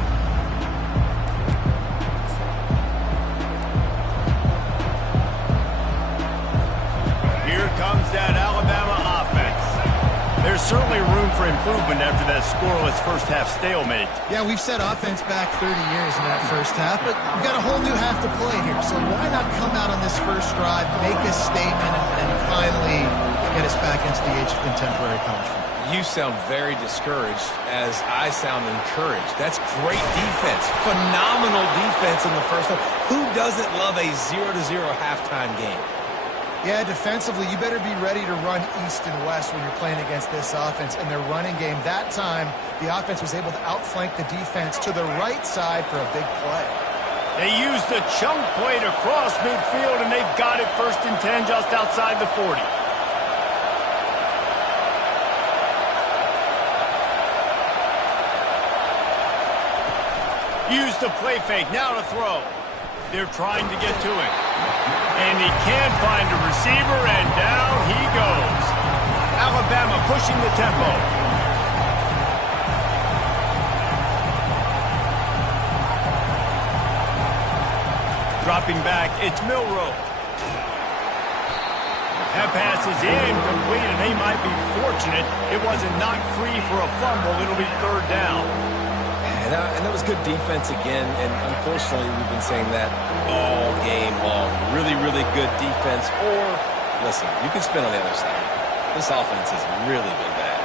Here comes that Alabama offense. There's certainly room for improvement after that scoreless first half stalemate. Yeah, we've set offense back 30 years in that first half, but we've got a whole new half to play here. So why not come out on this first drive, make a statement, and finally get us back into the age of contemporary college football? You sound very discouraged as I sound encouraged. That's great defense. Phenomenal defense in the first half. Who doesn't love a 0-0 halftime game? Yeah, defensively, you better be ready to run east and west when you're playing against this offense. And their running game, that time, the offense was able to outflank the defense to the right side for a big play. They used the chunk play to cross midfield, and they've got it 1st and 10 just outside the 40. Use the play fake, now to throw. They're trying to get to him. And he can't find a receiver, and down he goes. Alabama pushing the tempo. Dropping back, it's Milroe. That pass is incomplete, and they might be fortunate it wasn't knocked free for a fumble. It'll be 3rd down. And that was good defense again, and unfortunately we've been saying that all game long. Really, really good defense. Or, listen, you can spin on the other side. This offense has really been bad.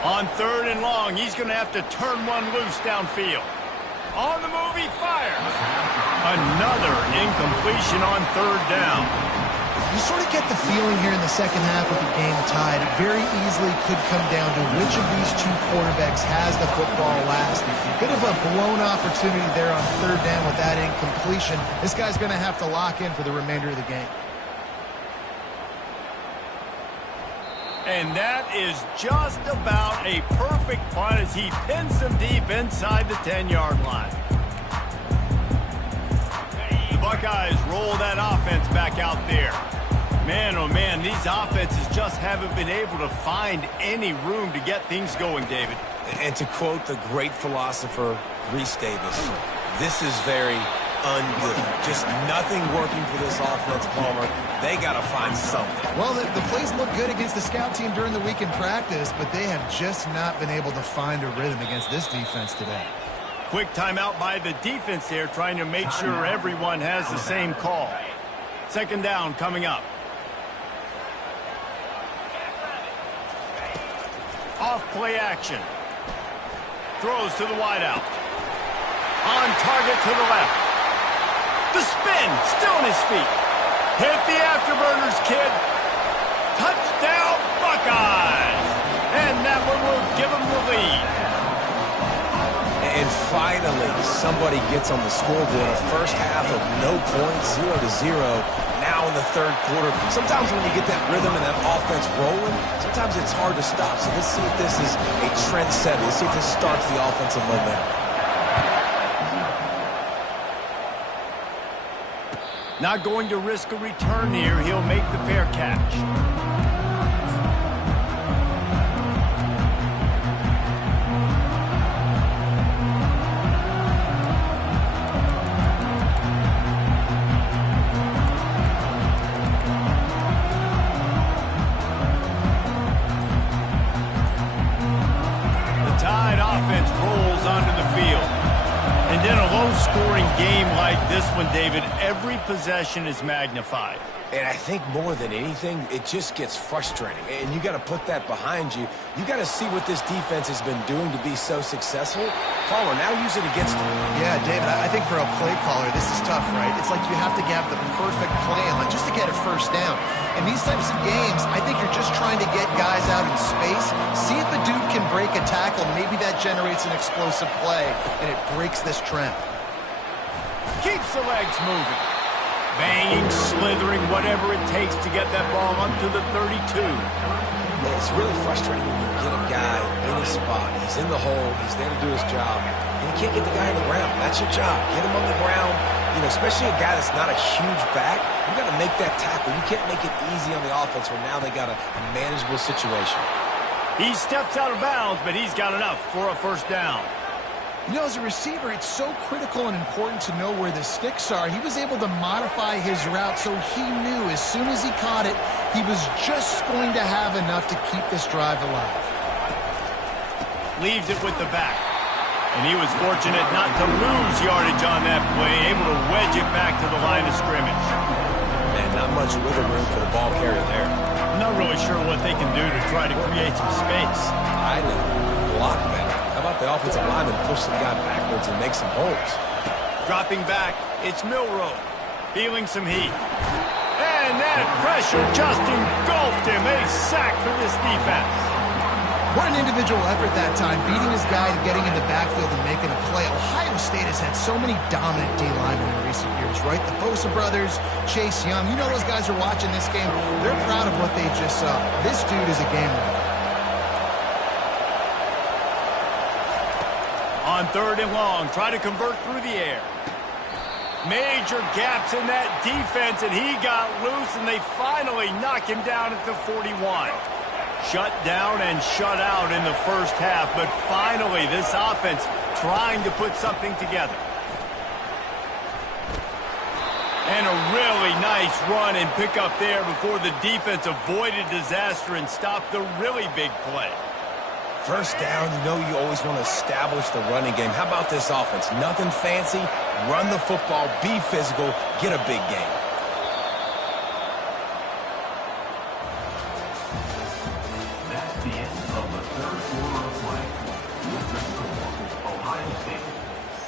On 3rd and long, he's going to have to turn one loose downfield. On the move, he fires. Another incompletion on 3rd down. You sort of get the feeling here in the second half with the game tied. It very easily could come down to which of these two quarterbacks has the football last. Bit of a blown opportunity there on 3rd down with that incompletion. This guy's going to have to lock in for the remainder of the game. And that is just about a perfect punt as he pins them deep inside the 10-yard line. The Buckeyes roll that offense back out there. Man, oh man, these offenses just haven't been able to find any room to get things going, David. And to quote the great philosopher, Reese Davis, this is very ungood. Just nothing working for this offense, Palmer. They got to find something. Well, the plays look good against the scout team during the week in practice, but they have just not been able to find a rhythm against this defense today. Quick timeout by the defense there, trying to make sure everyone has the same call. 2nd down coming up. Off play action. Throws to the wideout. On target to the left. The spin, still on his feet. Hit the afterburners, kid. Touchdown, Buckeyes. And that one will give them the lead. And finally, somebody gets on the scoreboard. A first half of no points, 0-0. Now in the 3rd quarter. Sometimes when you get that rhythm and that offense rolling, sometimes it's hard to stop. So let's see if this is a trend setter. Let's see if this starts the offensive momentum. Not going to risk a return here. He'll make the fair catch. The Tide offense rolls onto the field. And in a low-scoring game like this one, David, every possession is magnified. And I think more than anything, it just gets frustrating. And you got to put that behind you. You got to see what this defense has been doing to be so successful. Caller, now use it against them. Yeah, David, I think for a play caller, this is tough, right? It's like you have to have the perfect play on just to get a first down. In these types of games, I think you're just trying to get guys out in space, see if a dude can break a tackle. Maybe that generates an explosive play, and it breaks this trend. Keeps the legs moving. Banging, slithering, whatever it takes to get that ball up to the 32. Man, it's really frustrating when you get a guy in his spot. He's in the hole. He's there to do his job. And you can't get the guy on the ground. That's your job. Get him on the ground. You know, especially a guy that's not a huge back. You got to make that tackle. You can't make it easy on the offense where now they got a manageable situation. He steps out of bounds, but he's got enough for a first down. You know, as a receiver, it's so critical and important to know where the sticks are. He was able to modify his route so he knew as soon as he caught it, he was just going to have enough to keep this drive alive. Leaves it with the back. And he was fortunate not to lose yardage on that play, able to wedge it back to the line of scrimmage. Man, not much wiggle room for the ball carrier there. I'm not really sure what they can do to try to create some space. I know. Block better. How about the offensive lineman push the guy backwards and make some holes? Dropping back, it's Milroe. Feeling some heat. And that pressure just engulfed him. A sack for this defense. What an individual effort that time, beating his guy and getting in the backfield and making a play. Ohio State has had so many dominant D-linemen in recent years, right? The Bosa brothers, Chase Young. You know those guys are watching this game. They're proud of what they just saw. This dude is a game winner. On 3rd and long, try to convert through the air. Major gaps in that defense, and he got loose, and they finally knock him down at the 41. Shut down and shut out in the first half, but finally this offense trying to put something together. And a really nice run and pick up there before the defense avoided disaster and stopped the really big play. First down, you know you always want to establish the running game. How about this offense? Nothing fancy. Run the football, be physical, get a big game. That's the end of the third quarter of play. With the score, Ohio State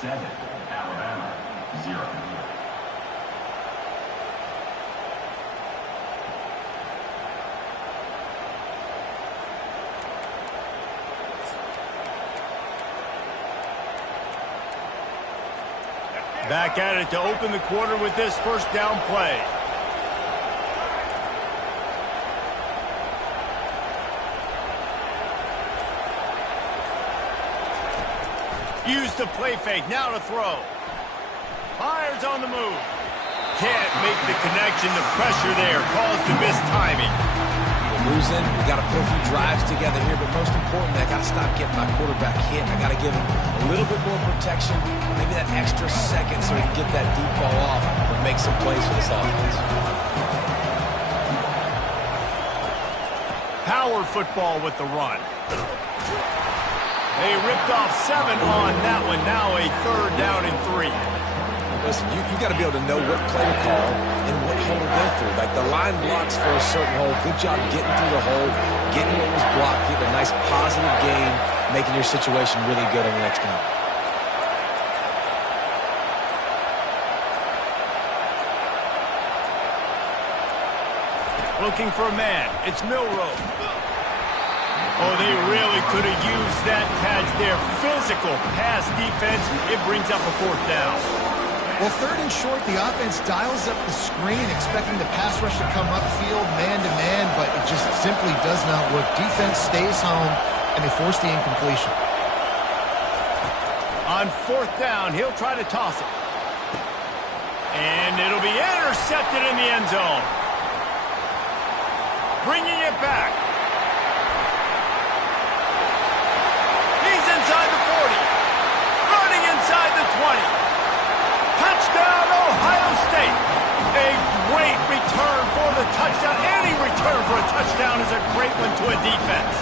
7, Alabama 0. Back at it to open the quarter with this first down play. Use the play fake, now to throw. Fires on the move. Can't make the connection, the pressure there caused the missed timing. We're losing, we got to put a few drives together here, but most importantly, I got to stop getting my quarterback hit. I got to give him a little bit more protection, maybe that extra second so he can get that deep ball off and make some plays for this offense. Power football with the run. They ripped off 7 on that one. Now a 3rd down and 3. Listen, you got to be able to know what play to call and what hole to go through. Like the line blocks for a certain hole. Good job getting through the hole, getting what was blocked, getting a nice positive gain, making your situation really good on the next down. Looking for a man. It's Milroe. Oh, they really could have used that patch there. Physical pass defense. It brings up a 4th down. Well, 3rd and short, the offense dials up the screen, expecting the pass rush to come upfield man-to-man, but it just simply does not work. Defense stays home, and they force the incompletion. On 4th down, he'll try to toss it. And it'll be intercepted in the end zone. Bringing it back. He's inside the 40. Running inside the 20. Touchdown, Ohio State. A great return for the touchdown. Any return for a touchdown is a great one to a defense.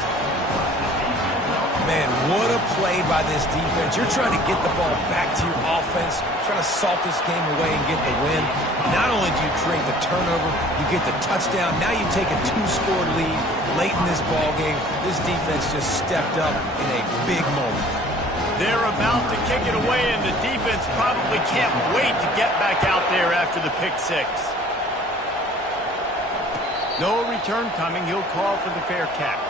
Man, what a play by this defense. You're trying to get the ball back to your offense, trying to salt this game away and get the win. Not only do you create the turnover, you get the touchdown. Now you take a 2-score lead late in this ball game. This defense just stepped up in a big moment. They're about to kick it away, and the defense probably can't wait to get back out there after the pick six. No return coming. He'll call for the fair catch.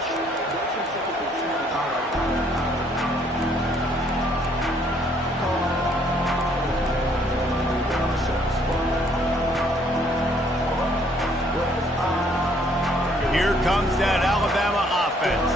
Here comes that Alabama offense.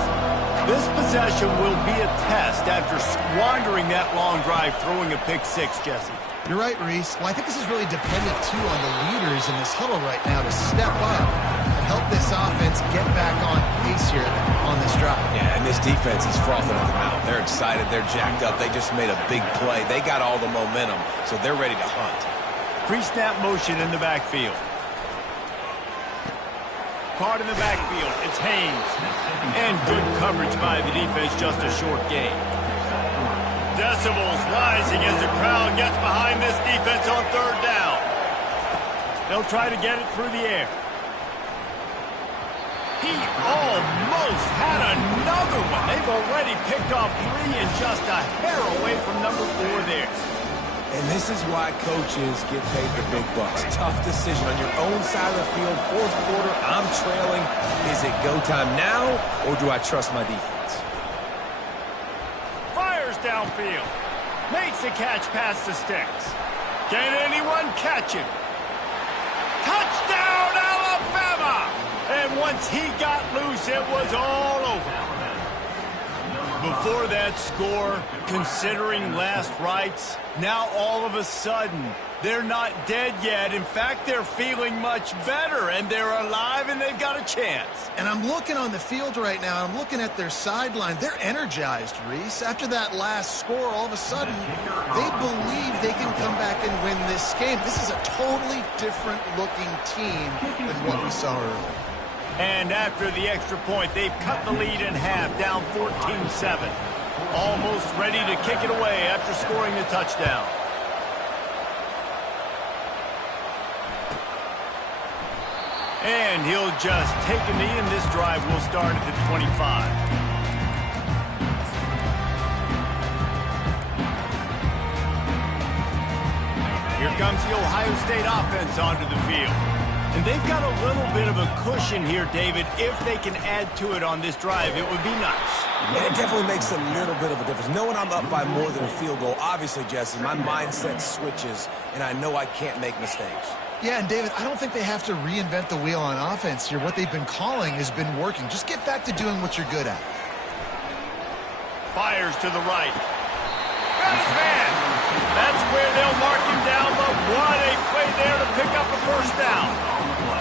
This possession will be a test after squandering that long drive throwing a pick six, Jesse. You're right, Reese. Well, I think this is really dependent, too, on the leaders in this huddle right now to step up and help this offense get back on pace here on this drive. Yeah, and this defense is frothing at the mouth. They're excited. They're jacked up. They just made a big play. They got all the momentum, so they're ready to hunt. Pre-snap motion in the backfield. Caught in the backfield. It's Haynes. And good coverage by the defense, just a short gain. Decibels rising as the crowd gets behind this defense on third down. They'll try to get it through the air. He almost had another one. They've already picked off 3 and just a hair away from number 4 there. And this is why coaches get paid the big bucks. Tough decision on your own side of the field. Fourth quarter, I'm trailing. Is it go time now, or do I trust my defense? Fires downfield. Makes the catch past the sticks. Can anyone catch him? Touchdown, Alabama! And once he got loose, it was all over. Before that score, considering last rites, now all of a sudden, they're not dead yet. In fact, they're feeling much better, and they're alive, and they've got a chance. And I'm looking on the field right now, and I'm looking at their sideline. They're energized, Reese. After that last score, all of a sudden, they believe they can come back and win this game. This is a totally different-looking team than what we saw earlier. And after the extra point, they've cut the lead in half, down 14-7. Almost ready to kick it away after scoring the touchdown. And he'll just take a knee, and this drive will start at the 25. Here comes the Ohio State offense onto the field. And they've got a little bit of a cushion here, David. If they can add to it on this drive, it would be nice. And it definitely makes a little bit of a difference. Knowing I'm up by more than a field goal, obviously, Jesse, my mindset switches, and I know I can't make mistakes. Yeah, and David, I don't think they have to reinvent the wheel on offense here. What they've been calling has been working. Just get back to doing what you're good at. Fires to the right. Got his man. That's where they'll mark him down, but what a play there to pick up a first down.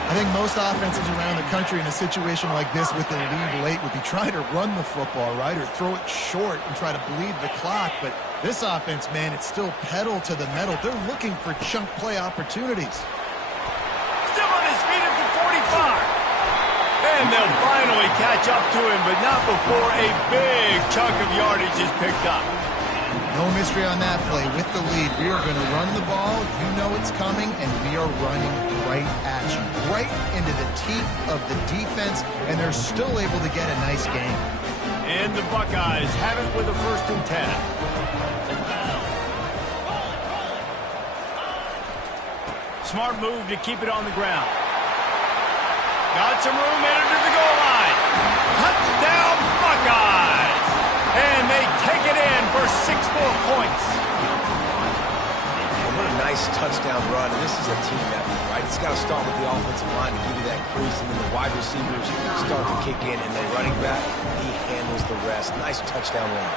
I think most offenses around the country in a situation like this with the lead late would be trying to run the football, right, or throw it short and try to bleed the clock. But this offense, man, it's still pedal to the metal. They're looking for chunk play opportunities. Still on his feet at the 45. And they'll finally catch up to him, but not before a big chunk of yardage is picked up. No mystery on that play. With the lead, we are going to run the ball. You know it's coming, and we are running right at you. Right into the teeth of the defense, and they're still able to get a nice game. And the Buckeyes have it with a 1st and 10. Smart move to keep it on the ground. Got some room headed to the goal line. Touchdown, Buckeyes! And they take it in for 6 more points. What a nice touchdown run. And this is a team effort, right? It's got to start with the offensive line to give you that crease, and then the wide receivers start to kick in, and the running back, he handles the rest. Nice touchdown run.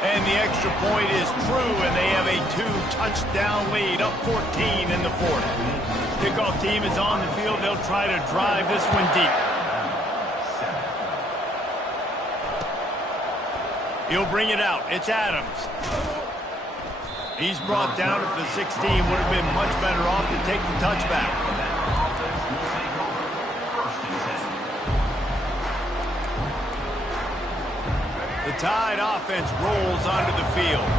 And the extra point is true, and they have a 2-touchdown lead, up 14 in the 4th. Kickoff team is on the field. They'll try to drive this one deep. He'll bring it out. It's Adams. He's brought down at the 16. Would have been much better off to take the touchback. The Tide offense rolls onto the field.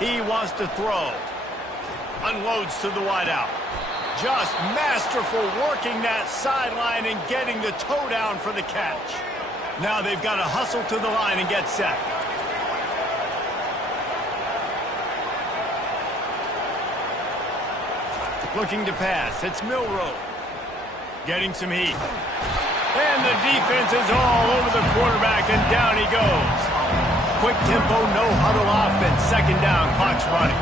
He wants to throw. Unloads to the wideout. Just masterful working that sideline and getting the toe down for the catch. Now they've got to hustle to the line and get set. Looking to pass. It's Milroe. Getting some heat. And the defense is all over the quarterback, and down he goes. Quick tempo, no huddle offense. Second down, clock's running.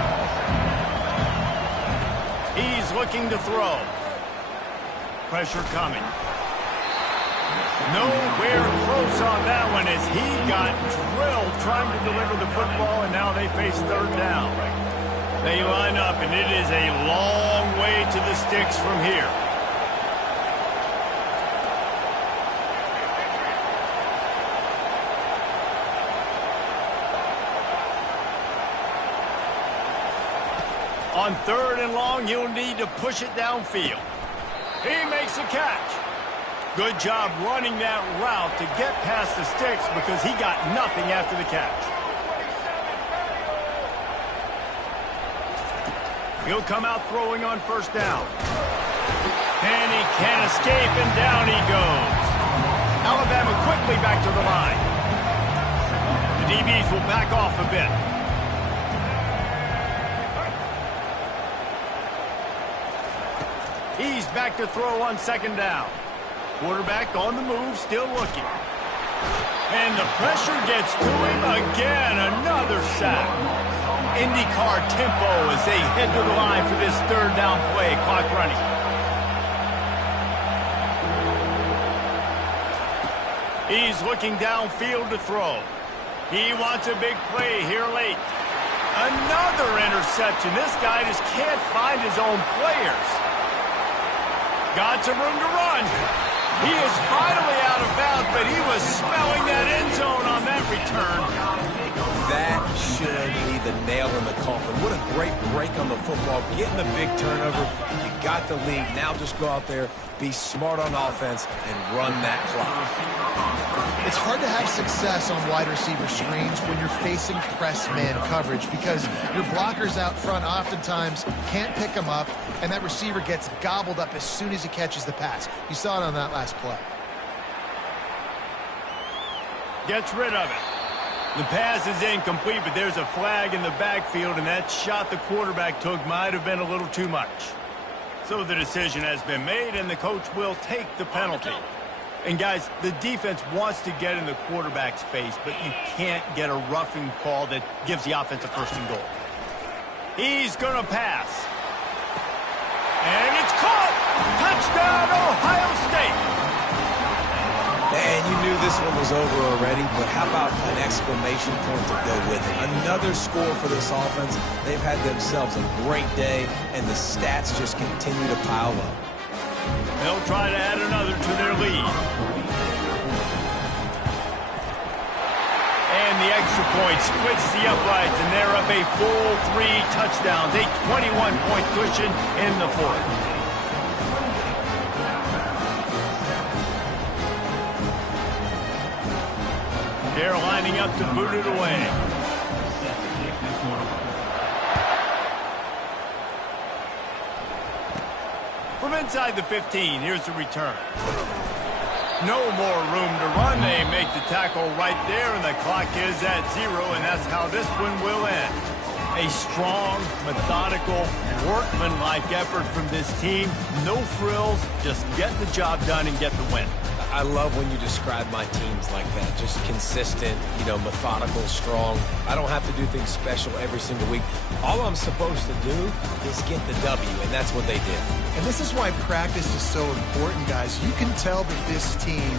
He's looking to throw. Pressure coming. Nowhere close on that one as he got drilled trying to deliver the football, and now they face third down. They line up, and it is a long way to the sticks from here. On third and long, you'll need to push it downfield. He makes a catch. Good job running that route to get past the sticks because he got nothing after the catch. He'll come out throwing on first down. And he can't escape, and down he goes. Alabama quickly back to the line. The DBs will back off a bit. He's back to throw on second down. Quarterback on the move, still looking. And the pressure gets to him again. Another sack. IndyCar tempo as they head to the line for this third down play. Clock running. He's looking downfield to throw. He wants a big play here late. Another interception. This guy just can't find his own players. Got some room to run. He is finally out of bounds, but he was smelling that end zone on that return. That should be the nail in the coffin. What a great break on the football. Getting the big turnover. You got the lead. Now just go out there, be smart on offense, and run that clock. It's hard to have success on wide receiver screens when you're facing press man coverage because your blockers out front oftentimes can't pick them up, and that receiver gets gobbled up as soon as he catches the pass. You saw it on that last play. Gets rid of it. The pass is incomplete, but there's a flag in the backfield, and that shot the quarterback took might have been a little too much. So the decision has been made, and the coach will take the penalty. And, guys, the defense wants to get in the quarterback's face, but you can't get a roughing call that gives the offense a first and goal. He's going to pass. And it's caught! Touchdown, Ohio State! And you knew this one was over already, but how about an exclamation point to go with it? Another score for this offense. They've had themselves a great day, and the stats just continue to pile up. They'll try to add another to their lead. And the extra point splits the uprights, and they're up a full 3 touchdowns, a 21-point cushion in the fourth. They're lining up to boot it away. From inside the 15, here's the return. No more room to run. They make the tackle right there, and the clock is at 0, and that's how this one will end. A strong, methodical, workmanlike effort from this team. No frills, just get the job done and get the win. I love when you describe my teams like that. Just consistent, methodical, strong. I don't have to do things special every single week. All I'm supposed to do is get the W, and that's what they did. And this is why practice is so important, guys. You can tell that this team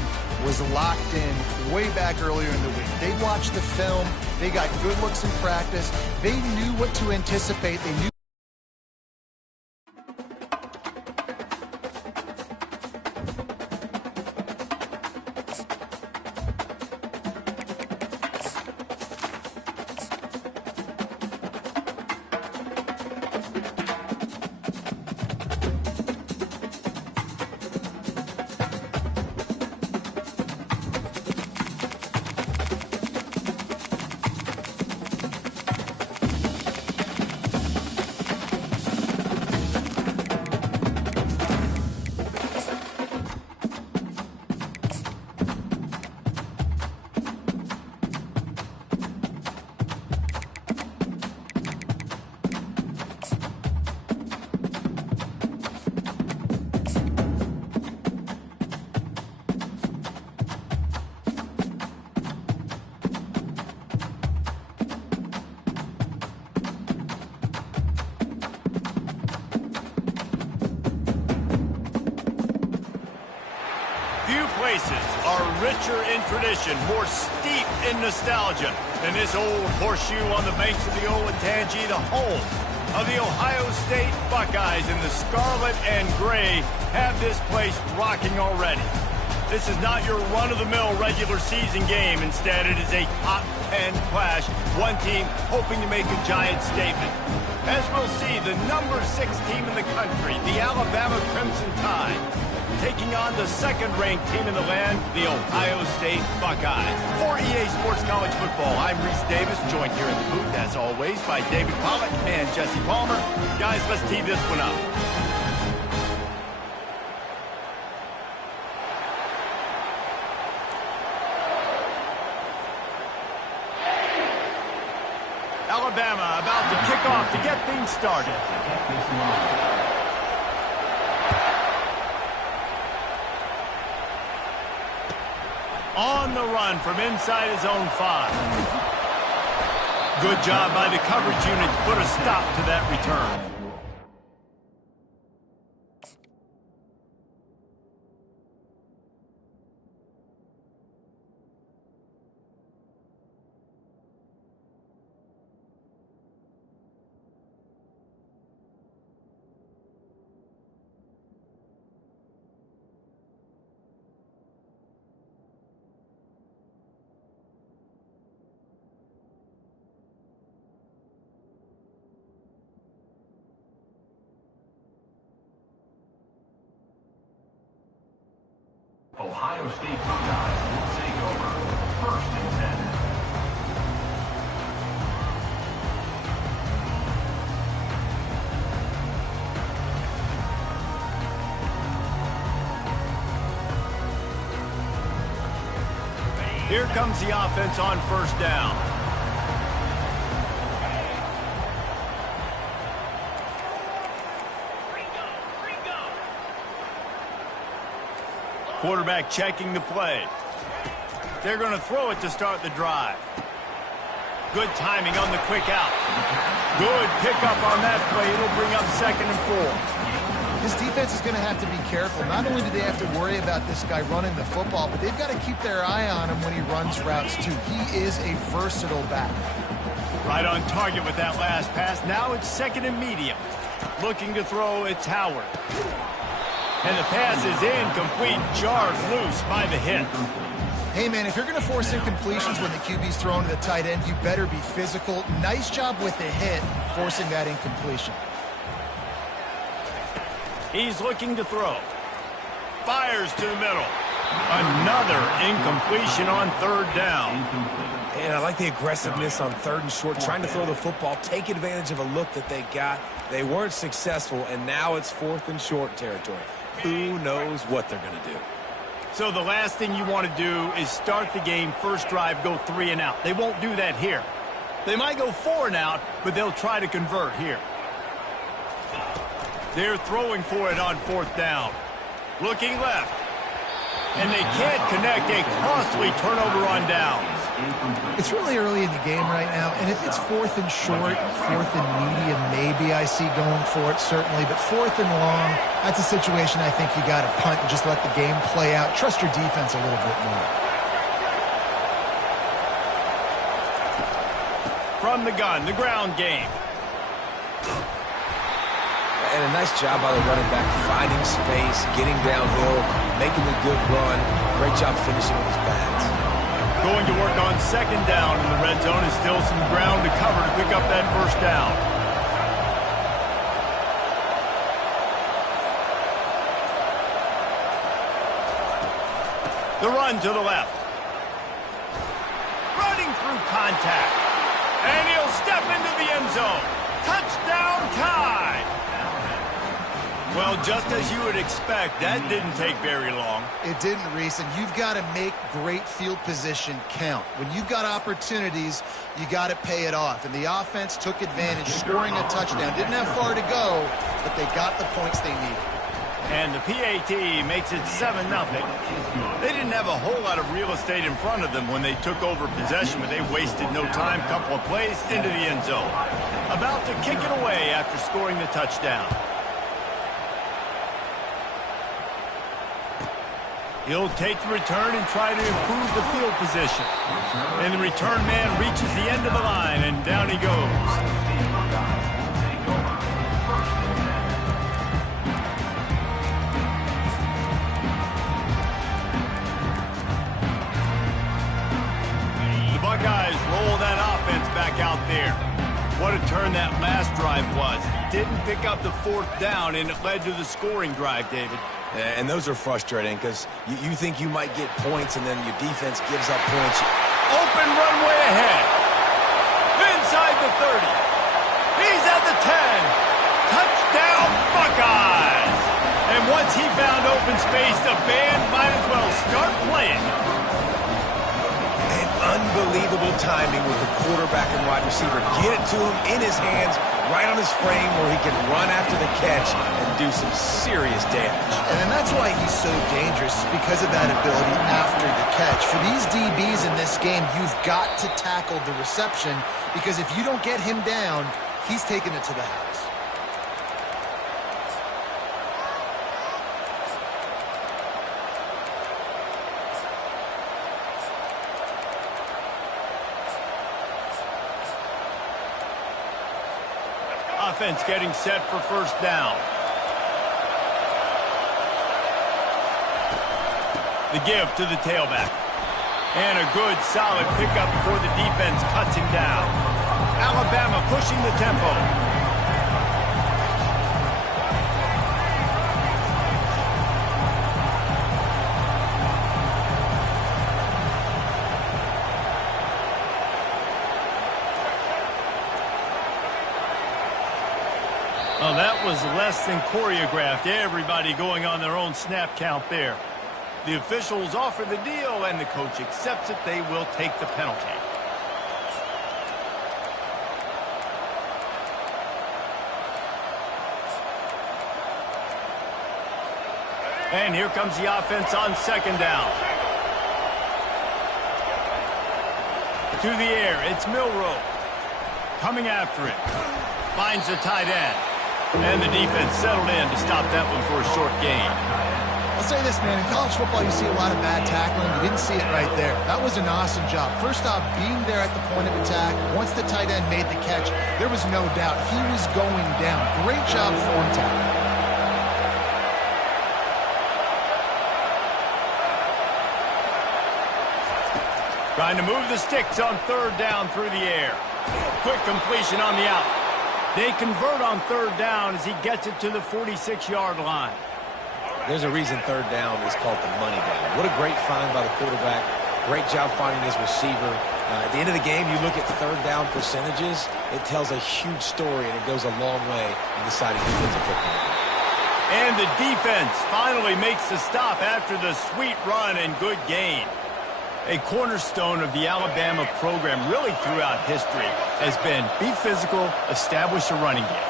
was locked in way back earlier in the week. They watched the film. They got good looks in practice. They knew what to anticipate. They knew Few places are richer in tradition, more steep in nostalgia than this old horseshoe on the banks of the Olentangy, the home of the Ohio State Buckeyes. And the scarlet and gray have this place rocking already. This is not your run-of-the-mill regular season game. Instead, it is a top 10 clash. One team hoping to make a giant statement. As we'll see, the number 6 team in the country, the Alabama Crimson Tide, taking on the second-ranked team in the land, the Ohio State Buckeyes. For EA Sports College Football, I'm Reese Davis, joined here in the booth, as always, by David Pollack and Jesse Palmer. Guys, let's tee this one up. Alabama about to kick off to get things started. On the run from inside his own 5. Good job by the coverage unit to put a stop to that return. Ohio State Buckeyes will take over 1st and 10. Here comes the offense on 1st down. Quarterback checking the play. They're going to throw it to start the drive. Good timing on the quick out. Good pickup on that play. It'll bring up 2nd and 4. This defense is going to have to be careful. Not only do they have to worry about this guy running the football, but they've got to keep their eye on him when he runs routes, too. He is a versatile back. Right on target with that last pass. Now it's 2nd and medium. Looking to throw, it's Howard. And the pass is incomplete, jarred loose by the hit. Hey, man, if you're going to force incompletions when the QB's thrown to the tight end, you better be physical. Nice job with the hit, forcing that incompletion. He's looking to throw. Fires to the middle. Another incompletion on 3rd down. And I like the aggressiveness on 3rd and short, trying to throw the football, take advantage of a look that they got. They weren't successful, and now it's 4th and short territory. Who knows what they're going to do? So the last thing you want to do is start the game, first drive, go 3 and out. They won't do that here. They might go 4 and out, but they'll try to convert here. They're throwing for it on 4th down. Looking left. And they can't connect, a costly turnover on downs. It's really early in the game right now, and if it's 4th and short, 4th and medium, maybe I see going for it, certainly. But 4th and long, that's a situation I think you got to punt and just let the game play out. Trust your defense a little bit more. From the gun, the ground game. And a nice job by the running back, finding space, getting downhill, making the good run. Great job finishing with his pads. Going to work on 2nd down in the red zone. Is still some ground to cover to pick up that 1st down. The run to the left. Running through contact. And he'll step into the end zone. Touchdown Tide. Well, just as you would expect, that didn't take very long. It didn't, Reese, and you've got to make great field position count. When you've got opportunities, you got to pay it off. And the offense took advantage, scoring a touchdown. Didn't have far to go, but they got the points they needed. And the PAT makes it 7-0. They didn't have a whole lot of real estate in front of them when they took over possession, but they wasted no time. Couple of plays into the end zone. About to kick it away after scoring the touchdown. He'll take the return and try to improve the field position. And the return man reaches the end of the line, and down he goes. The Buckeyes roll that offense back out there. What a turn that last drive was. Didn't pick up the 4th down, and it led to the scoring drive, David. Yeah, and those are frustrating because you think you might get points, and then your defense gives up points. Open runway ahead. Inside the 30. He's at the 10. Touchdown, Buckeyes! And once he found open space, the band might as well start playing. Unbelievable timing with the quarterback and wide receiver. Get it to him in his hands, right on his frame where he can run after the catch and do some serious damage. And that's why he's so dangerous, because of that ability after the catch. For these DBs in this game, you've got to tackle the reception, because if you don't get him down, he's taking it to the house. Offense getting set for first down. The give to the tailback. And a good, solid pickup before the defense cuts him down. Alabama pushing the tempo. Oh, that was less than choreographed. Everybody going on their own snap count there. The officials offer the deal, and the coach accepts it. They will take the penalty. And here comes the offense on second down. To the air, it's Milroe. Coming after it. Finds the tight end. And the defense settled in to stop that one for a short gain. I'll say this, man. In college football, you see a lot of bad tackling. You didn't see it right there. That was an awesome job. First off, being there at the point of attack. Once the tight end made the catch, there was no doubt he was going down. Great job for him tackling. Trying to move the sticks on third down through the air. Quick completion on the out. They convert on third down as he gets it to the 46-yard line. There's a reason third down is called the money down. What a great find by the quarterback. Great job finding his receiver. At the end of the game, you look at third down percentages. It tells a huge story, and it goes a long way in deciding who wins a football game. And the defense finally makes the stop after the sweet run and good gain. A cornerstone of the Alabama program really throughout history has been be physical, establish a running game.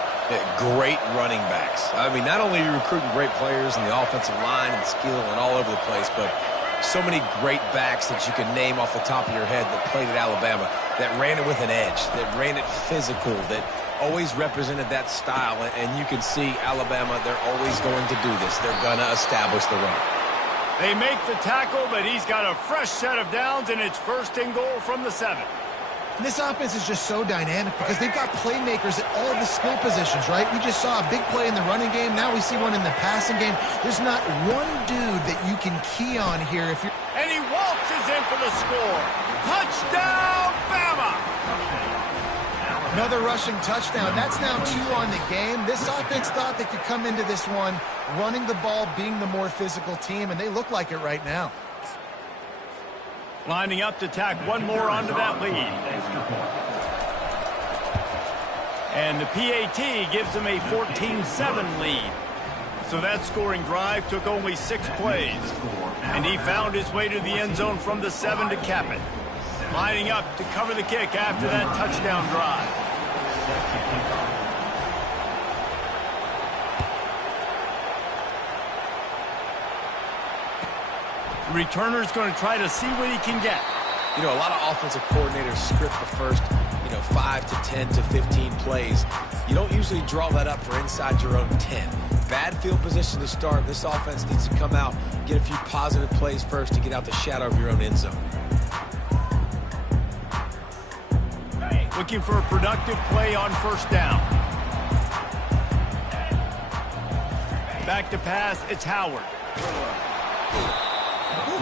Great running backs. I mean, not only are you recruiting great players in the offensive line and skill and all over the place, but so many great backs that you can name off the top of your head that played at Alabama, that ran it with an edge, that ran it physical, that always represented that style. And you can see Alabama, they're always going to do this. They're going to establish the run. They make the tackle, but he's got a fresh set of downs, and it's first and goal from the 7. And this offense is just so dynamic because they've got playmakers at all the skill positions, right? We just saw a big play in the running game. Now we see one in the passing game. There's not one dude that you can key on here if you're... And he waltzes in for the score. Touchdown, Bama! Another rushing touchdown. That's now 2 on the game. This offense thought they could come into this one running the ball, being the more physical team, and they look like it right now. Lining up to tack one more onto that lead. And the PAT gives them a 14-7 lead. So that scoring drive took only 6 plays. And he found his way to the end zone from the 7 to cap it. Lining up to cover the kick after that touchdown drive. The returner's going to try to see what he can get. You know, a lot of offensive coordinators script the first, 5 to 10 to 15 plays. You don't usually draw that up for inside your own 10. Bad field position to start. This offense needs to come out, get a few positive plays first to get out the shadow of your own end zone. Looking for a productive play on first down. Back to pass, it's Howard.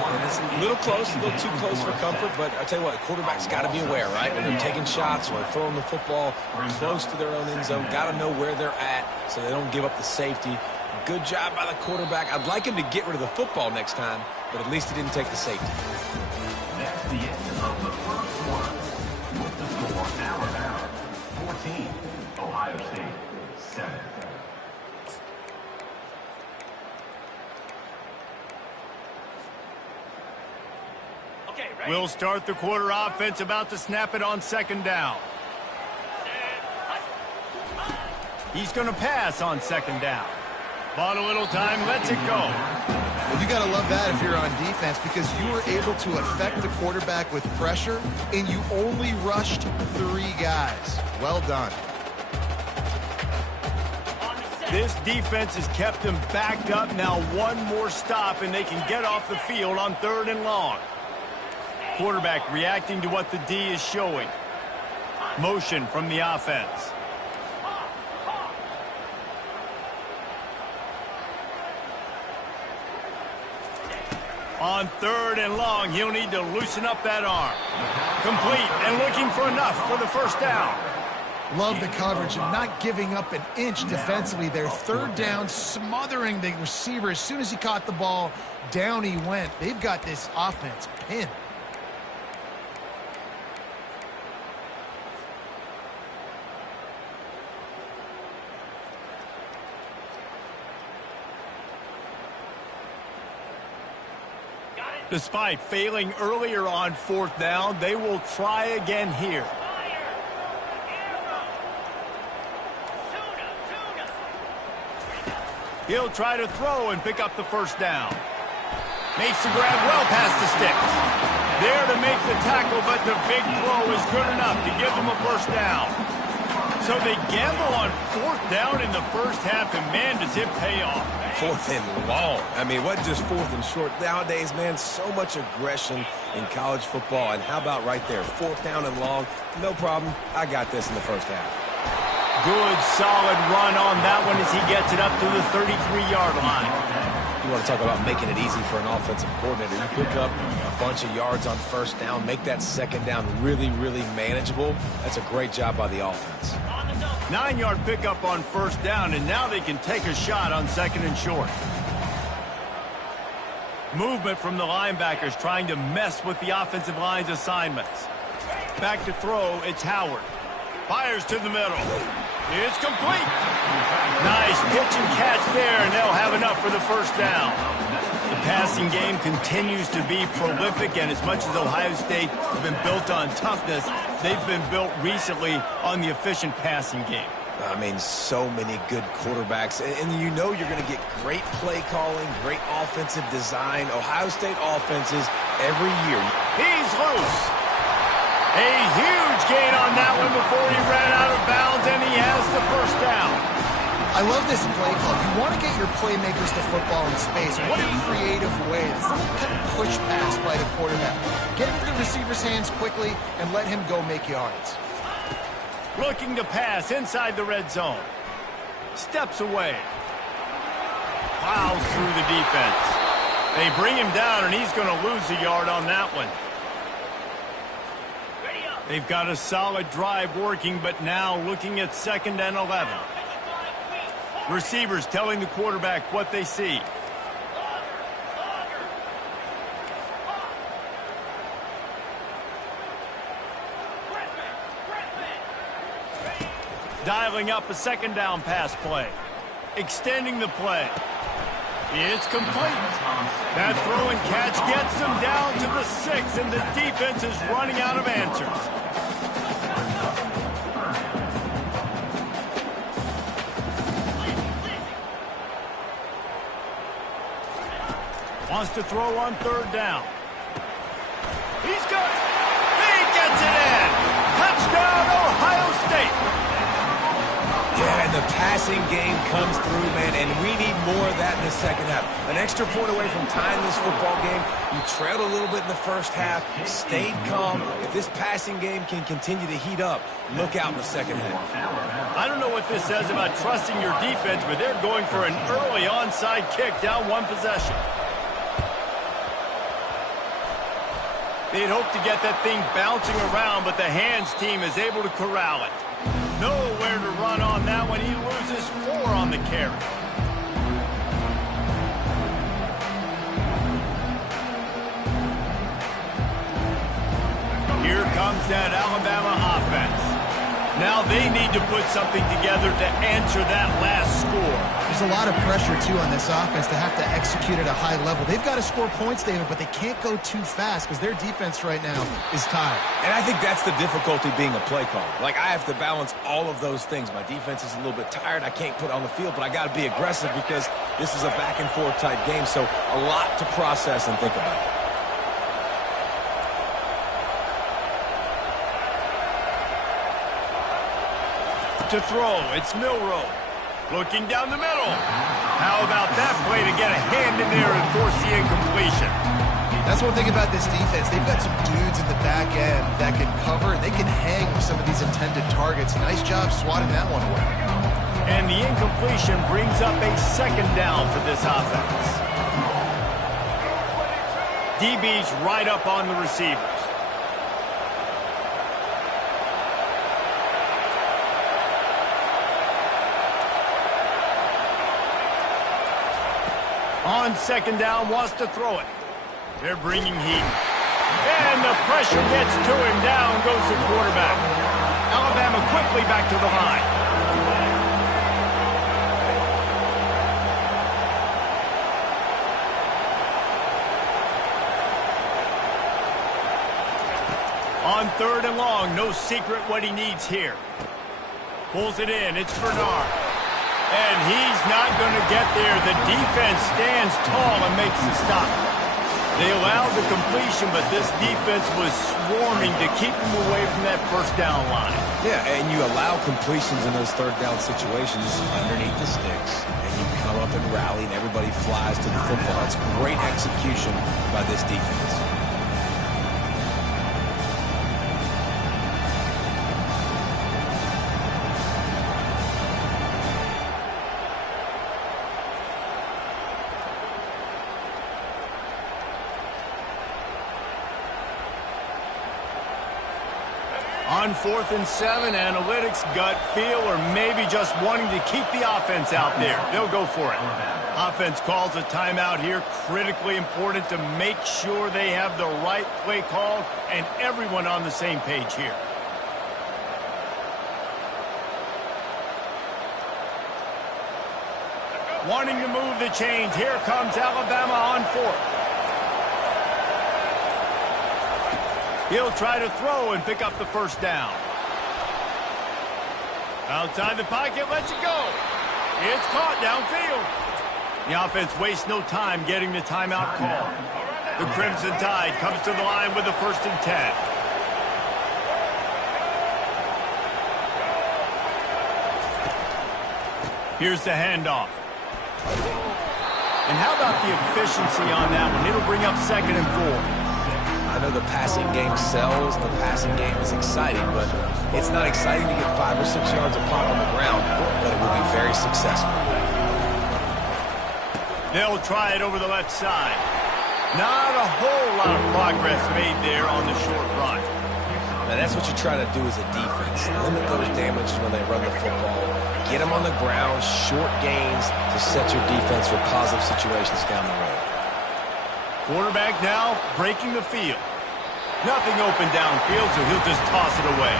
And it's a little close, a little too close for comfort, but I tell you what, quarterback's got to be aware, right? When they're taking shots or throwing the football close to their own end zone, got to know where they're at so they don't give up the safety. Good job by the quarterback. I'd like him to get rid of the football next time, but at least he didn't take the safety. That's the end of the first quarter. With the score, Alabama 14, Ohio State 7. We'll start the quarter offense, about to snap it on second down. He's going to pass on second down. Bought a little time, lets it go. Well, you got to love that if you're on defense, because you were able to affect the quarterback with pressure, and you only rushed 3 guys. Well done. This defense has kept them backed up. Now one more stop, and they can get off the field on 3rd and long. Quarterback reacting to what the D is showing. Motion from the offense. On 3rd and long, he'll need to loosen up that arm. Complete and looking for enough for the first down. Love the coverage and not giving up an inch defensively there. 3rd down, smothering the receiver. As soon as he caught the ball, down he went. They've got this offense pinned. Despite failing earlier on 4th down, they will try again here. He'll try to throw and pick up the first down. Makes the grab well past the sticks. There to make the tackle, but the big throw is good enough to give them a first down. So they gamble on 4th down in the first half, and man, does it pay off. 4th and long. I mean, what just 4th and short? Nowadays, man, so much aggression in college football. And how about right there? 4th down and long. No problem. I got this in the first half. Good, solid run on that one as he gets it up to the 33-yard line. You want to talk about making it easy for an offensive coordinator. You pick up a bunch of yards on first down, make that second down really, really manageable. That's a great job by the offense. 9-yard pickup on first down, and now they can take a shot on 2nd and short. Movement from the linebackers trying to mess with the offensive line's assignments. Back to throw, it's Howard. Fires to the middle. It's complete. Nice pitch and catch there, and they'll have enough for the first down. The passing game continues to be prolific, and as much as Ohio State has been built on toughness, they've been built recently on the efficient passing game. I mean, so many good quarterbacks, and you know you're going to get great play calling, great offensive design. Ohio State offenses every year. He's loose. A huge gain on that one before he ran out of bounds, and he has the first down. I love this play call. You want to get your playmakers the football in space. What a creative way. This little kind of push pass by the quarterback. Get into the receiver's hands quickly and let him go make yards. Looking to pass inside the red zone. Steps away. Plows through the defense. They bring him down, and he's going to lose a yard on that one. They've got a solid drive working, but now looking at 2nd and 11. Receivers telling the quarterback what they see. Dialing up a 2nd down pass play. Extending the play. It's complete. That throw and catch gets them down to the 6, and the defense is running out of answers. Wants to throw on 3rd down. He's got it. He gets it in. Touchdown. Touchdown, Ohio State! Yeah, and the passing game comes through, man, and we need more of that in the second half. An extra point away from tying this football game. You trailed a little bit in the first half, stayed calm. If this passing game can continue to heat up, look out in the second half. I don't know what this says about trusting your defense, but they're going for an early onside kick down one possession. They'd hoped to get that thing bouncing around, but the hands team is able to corral it. Nowhere to run on that one. He loses 4 on the carry. Here comes that Alabama offense. Now they need to put something together to answer that last score. There's a lot of pressure, too, on this offense to have to execute at a high level. They've got to score points, David, but they can't go too fast because their defense right now is tired. And I think that's the difficulty being a play caller. Like, I have to balance all of those things. My defense is a little bit tired. I can't put on the field, but I got to be aggressive because this is a back-and-forth type game, so a lot to process and think about. To throw, it's Milroe. Looking down the middle. How about that play to get a hand in there and force the incompletion? That's one thing about this defense. They've got some dudes in the back end that can cover. They can hang with some of these intended targets. Nice job swatting that one away. And the incompletion brings up a second down for this offense. DB's right up on the receivers. On second down, wants to throw it. They're bringing heat. And the pressure gets to him. Down goes the quarterback. Alabama quickly back to the line. On third and long, no secret what he needs here. Pulls it in. It's Bernard. And he's not going to get there. The defense stands tall and makes the stop. They allowed the completion, but this defense was swarming to keep them away from that first down line. Yeah, and you allow completions in those third down situations underneath the sticks, and you come up and rally, and everybody flies to the football. It's great execution by this defense. On 4th and 7, analytics, gut feel, or maybe just wanting to keep the offense out there. They'll go for it. Offense calls a timeout here. Critically important to make sure they have the right play call and everyone on the same page here. Wanting to move the chains. Here comes Alabama on 4th. He'll try to throw and pick up the first down. Outside the pocket, lets it go. It's caught downfield. The offense wastes no time getting the timeout call. The Crimson Tide comes to the line with the 1st and 10. Here's the handoff. And how about the efficiency on that one? It'll bring up 2nd and 4. I know the passing game sells and the passing game is exciting, but it's not exciting to get 5 or 6 yards of pop on the ground, but it will be very successful. They'll try it over the left side. Not a whole lot of progress made there on the short run. Now that's what you try to do as a defense. Limit those damages when they run the football. Get them on the ground, short gains to set your defense for positive situations down the road. Quarterback now breaking the field. Nothing open downfield, so he'll just toss it away.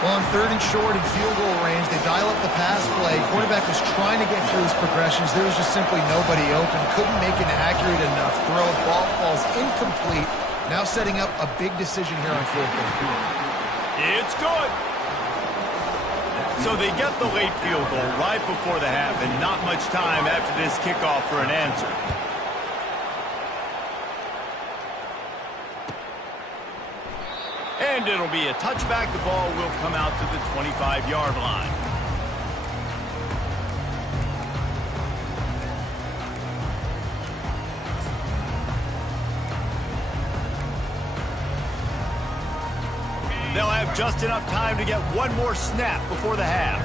Well, on 3rd and short and field goal range, they dial up the pass play. Quarterback was trying to get through his progressions. There was just simply nobody open. Couldn't make an accurate enough throw. Ball falls incomplete. Now setting up a big decision here on 4th down. It's good. So they get the late field goal right before the half, and not much time after this kickoff for an answer. And it'll be a touchback. The ball will come out to the 25-yard line. They'll have just enough time to get one more snap before the half.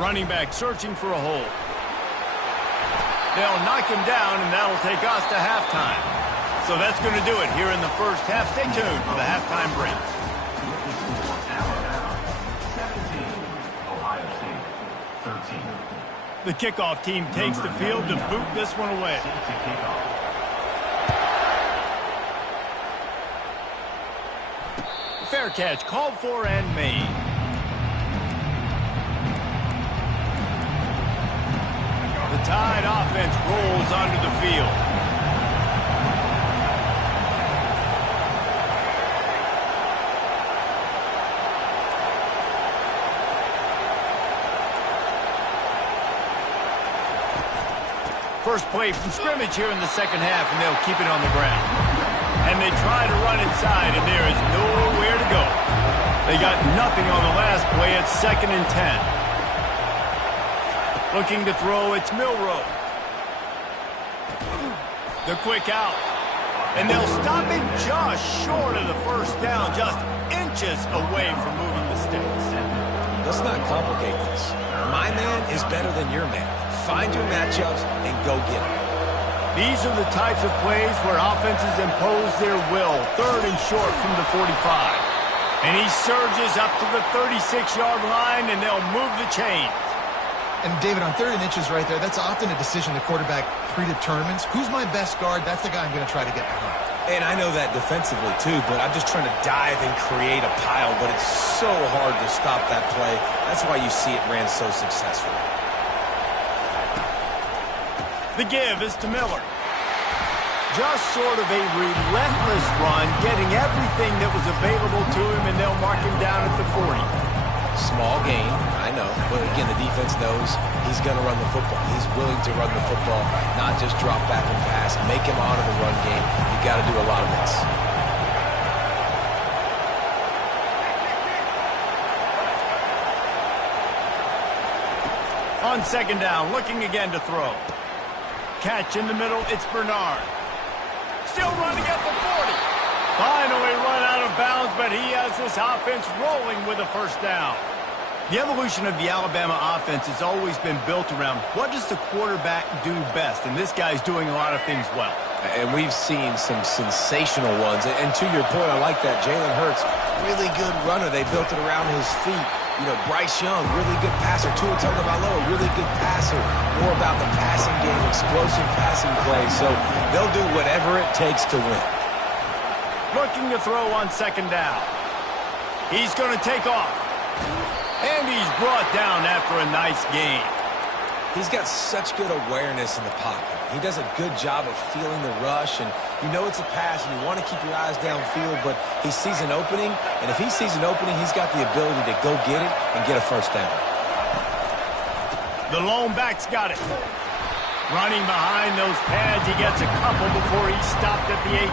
Running back searching for a hole. They'll knock him down, and that'll take us to halftime. So that's going to do it here in the first half. Stay tuned for the halftime break. Alabama 17, Ohio State 13. The kickoff team takes the field to boot this one away. Fair catch called for and made. The Tide offense rolls onto the field. First play from scrimmage here in the second half, and they'll keep it on the ground. And they try to run inside, and there is nowhere to go. They got nothing on the last play. It's 2nd and 10. Looking to throw, it's Milroe. The quick out. And they'll stop him just short of the first down, just inches away from moving the sticks. Let's not complicate this. My man is better than your man. Find your matchups and go get them. These are the types of plays where offenses impose their will. 3rd and short from the 45. And he surges up to the 36-yard line, and they'll move the chains. And, David, on 3rd and inches right there, that's often a decision the quarterback predetermines. Who's my best guard? That's the guy I'm going to try to get behind. And I know that defensively, too, but I'm just trying to dive and create a pile, but it's so hard to stop that play. That's why you see it ran so successfully. The give is to Miller. Just sort of a relentless run, getting everything that was available to him, and they'll mark him down at the 40. Small gain, I know, but again, the defense knows he's going to run the football. He's willing to run the football, not just drop back and pass, make him honor the run game. You got to do a lot of this. On 2nd down, looking again to throw. Catch in the middle, it's Bernard. Still running at the 40. Finally run out of bounds, but he has this offense rolling with a first down. The evolution of the Alabama offense has always been built around what does the quarterback do best, and this guy's doing a lot of things well. And we've seen some sensational ones. And to your point, I like that. Jalen Hurts, really good runner. They built it around his feet. You know, Bryce Young, really good passer. Tua Tagovailoa, really good passer. More about the passing game, explosive passing plays. So they'll do whatever it takes to win. Looking to throw on 2nd down. He's going to take off. And he's brought down after a nice gain. He's got such good awareness in the pocket. He does a good job of feeling the rush, and you know it's a pass, and you want to keep your eyes downfield, but he sees an opening, and if he sees an opening, he's got the ability to go get it and get a first down. The lone back's got it. Running behind those pads, he gets a couple before he stopped at the 18.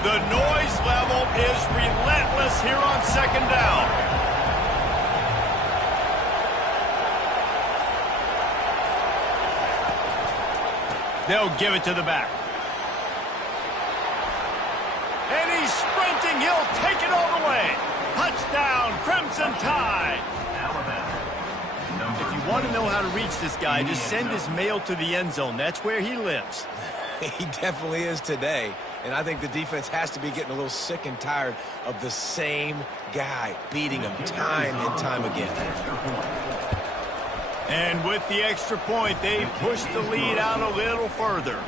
The noise level is relentless here on 2nd down. They'll give it to the back. And he's sprinting. He'll take it all the way. Touchdown, Crimson Tide. If you want to know how to reach this guy, just send his mail to the end zone. That's where he lives. He definitely is today. And I think the defense has to be getting a little sick and tired of the same guy beating him time and time again. And with the extra point, they push the lead out a little further.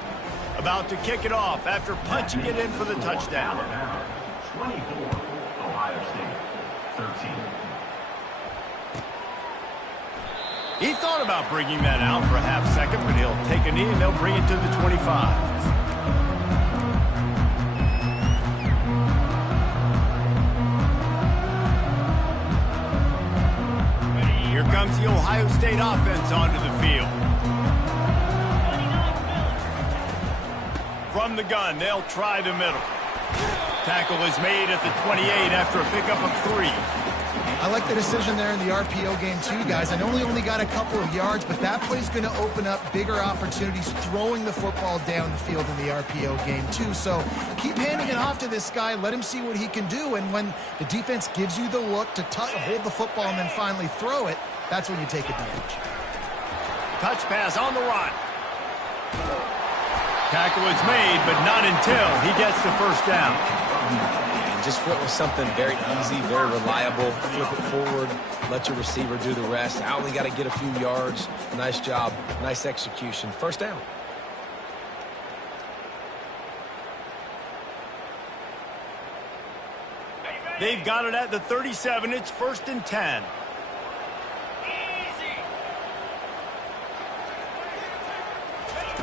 About to kick it off after punching it in for the touchdown. 24, Ohio State 13. He thought about bringing that out for a half second, but he'll take a knee and they'll bring it to the 25. comes the Ohio State offense onto the field. From the gun, they'll try the middle. Tackle is made at the 28 after a pickup of 3. I like the decision there in the RPO game too, guys. I know he only got a couple of yards, but that play's going to open up bigger opportunities throwing the football down the field in the RPO game too. So keep handing it off to this guy. Let him see what he can do. And when the defense gives you the look to hold the football and then finally throw it, that's when you take advantage. Touch pass on the run. Tackle is made, but not until he gets the first down. And just went with something very easy, very reliable. Flip it forward, let your receiver do the rest. I only got to get a few yards. Nice job, nice execution. First down. They've got it at the 37. It's 1st and 10.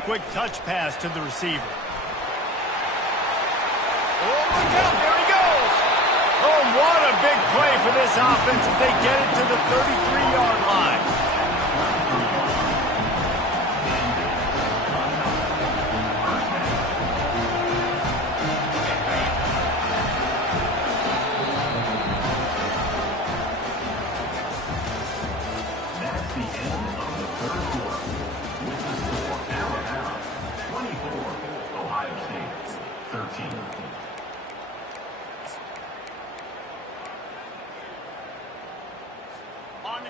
Quick touch pass to the receiver. Oh, look out, there he goes. Oh, what a big play for this offense as they get it to the 33-yard line. That's the end of the third quarter. With the score, Alabama 24, Ohio State 13.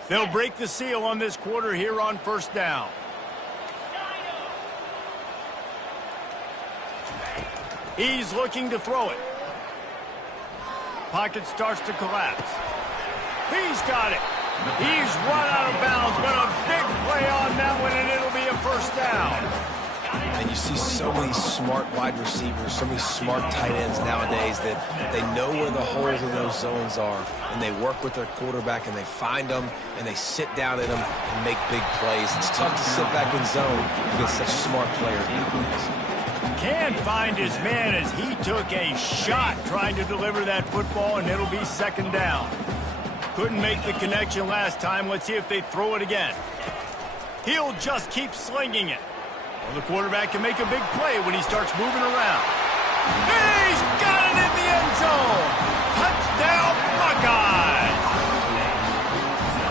They'll break the seal on this quarter here on 1st down. He's looking to throw it. Pocket starts to collapse. He's got it. He's run out of bounds, but a big play on that one, and it'll be a 1st down. And you see so many smart wide receivers, so many smart tight ends nowadays that they know where the holes in those zones are, and they work with their quarterback, and they find them, and they sit down in them and make big plays. It's tough to sit back in zone against such smart players nowadays. Can't find his man as he took a shot trying to deliver that football, and it'll be 2nd down. Couldn't make the connection last time. Let's see if they throw it again. He'll just keep slinging it. Well, the quarterback can make a big play when he starts moving around. He's got it in the end zone. Touchdown, Buckeyes.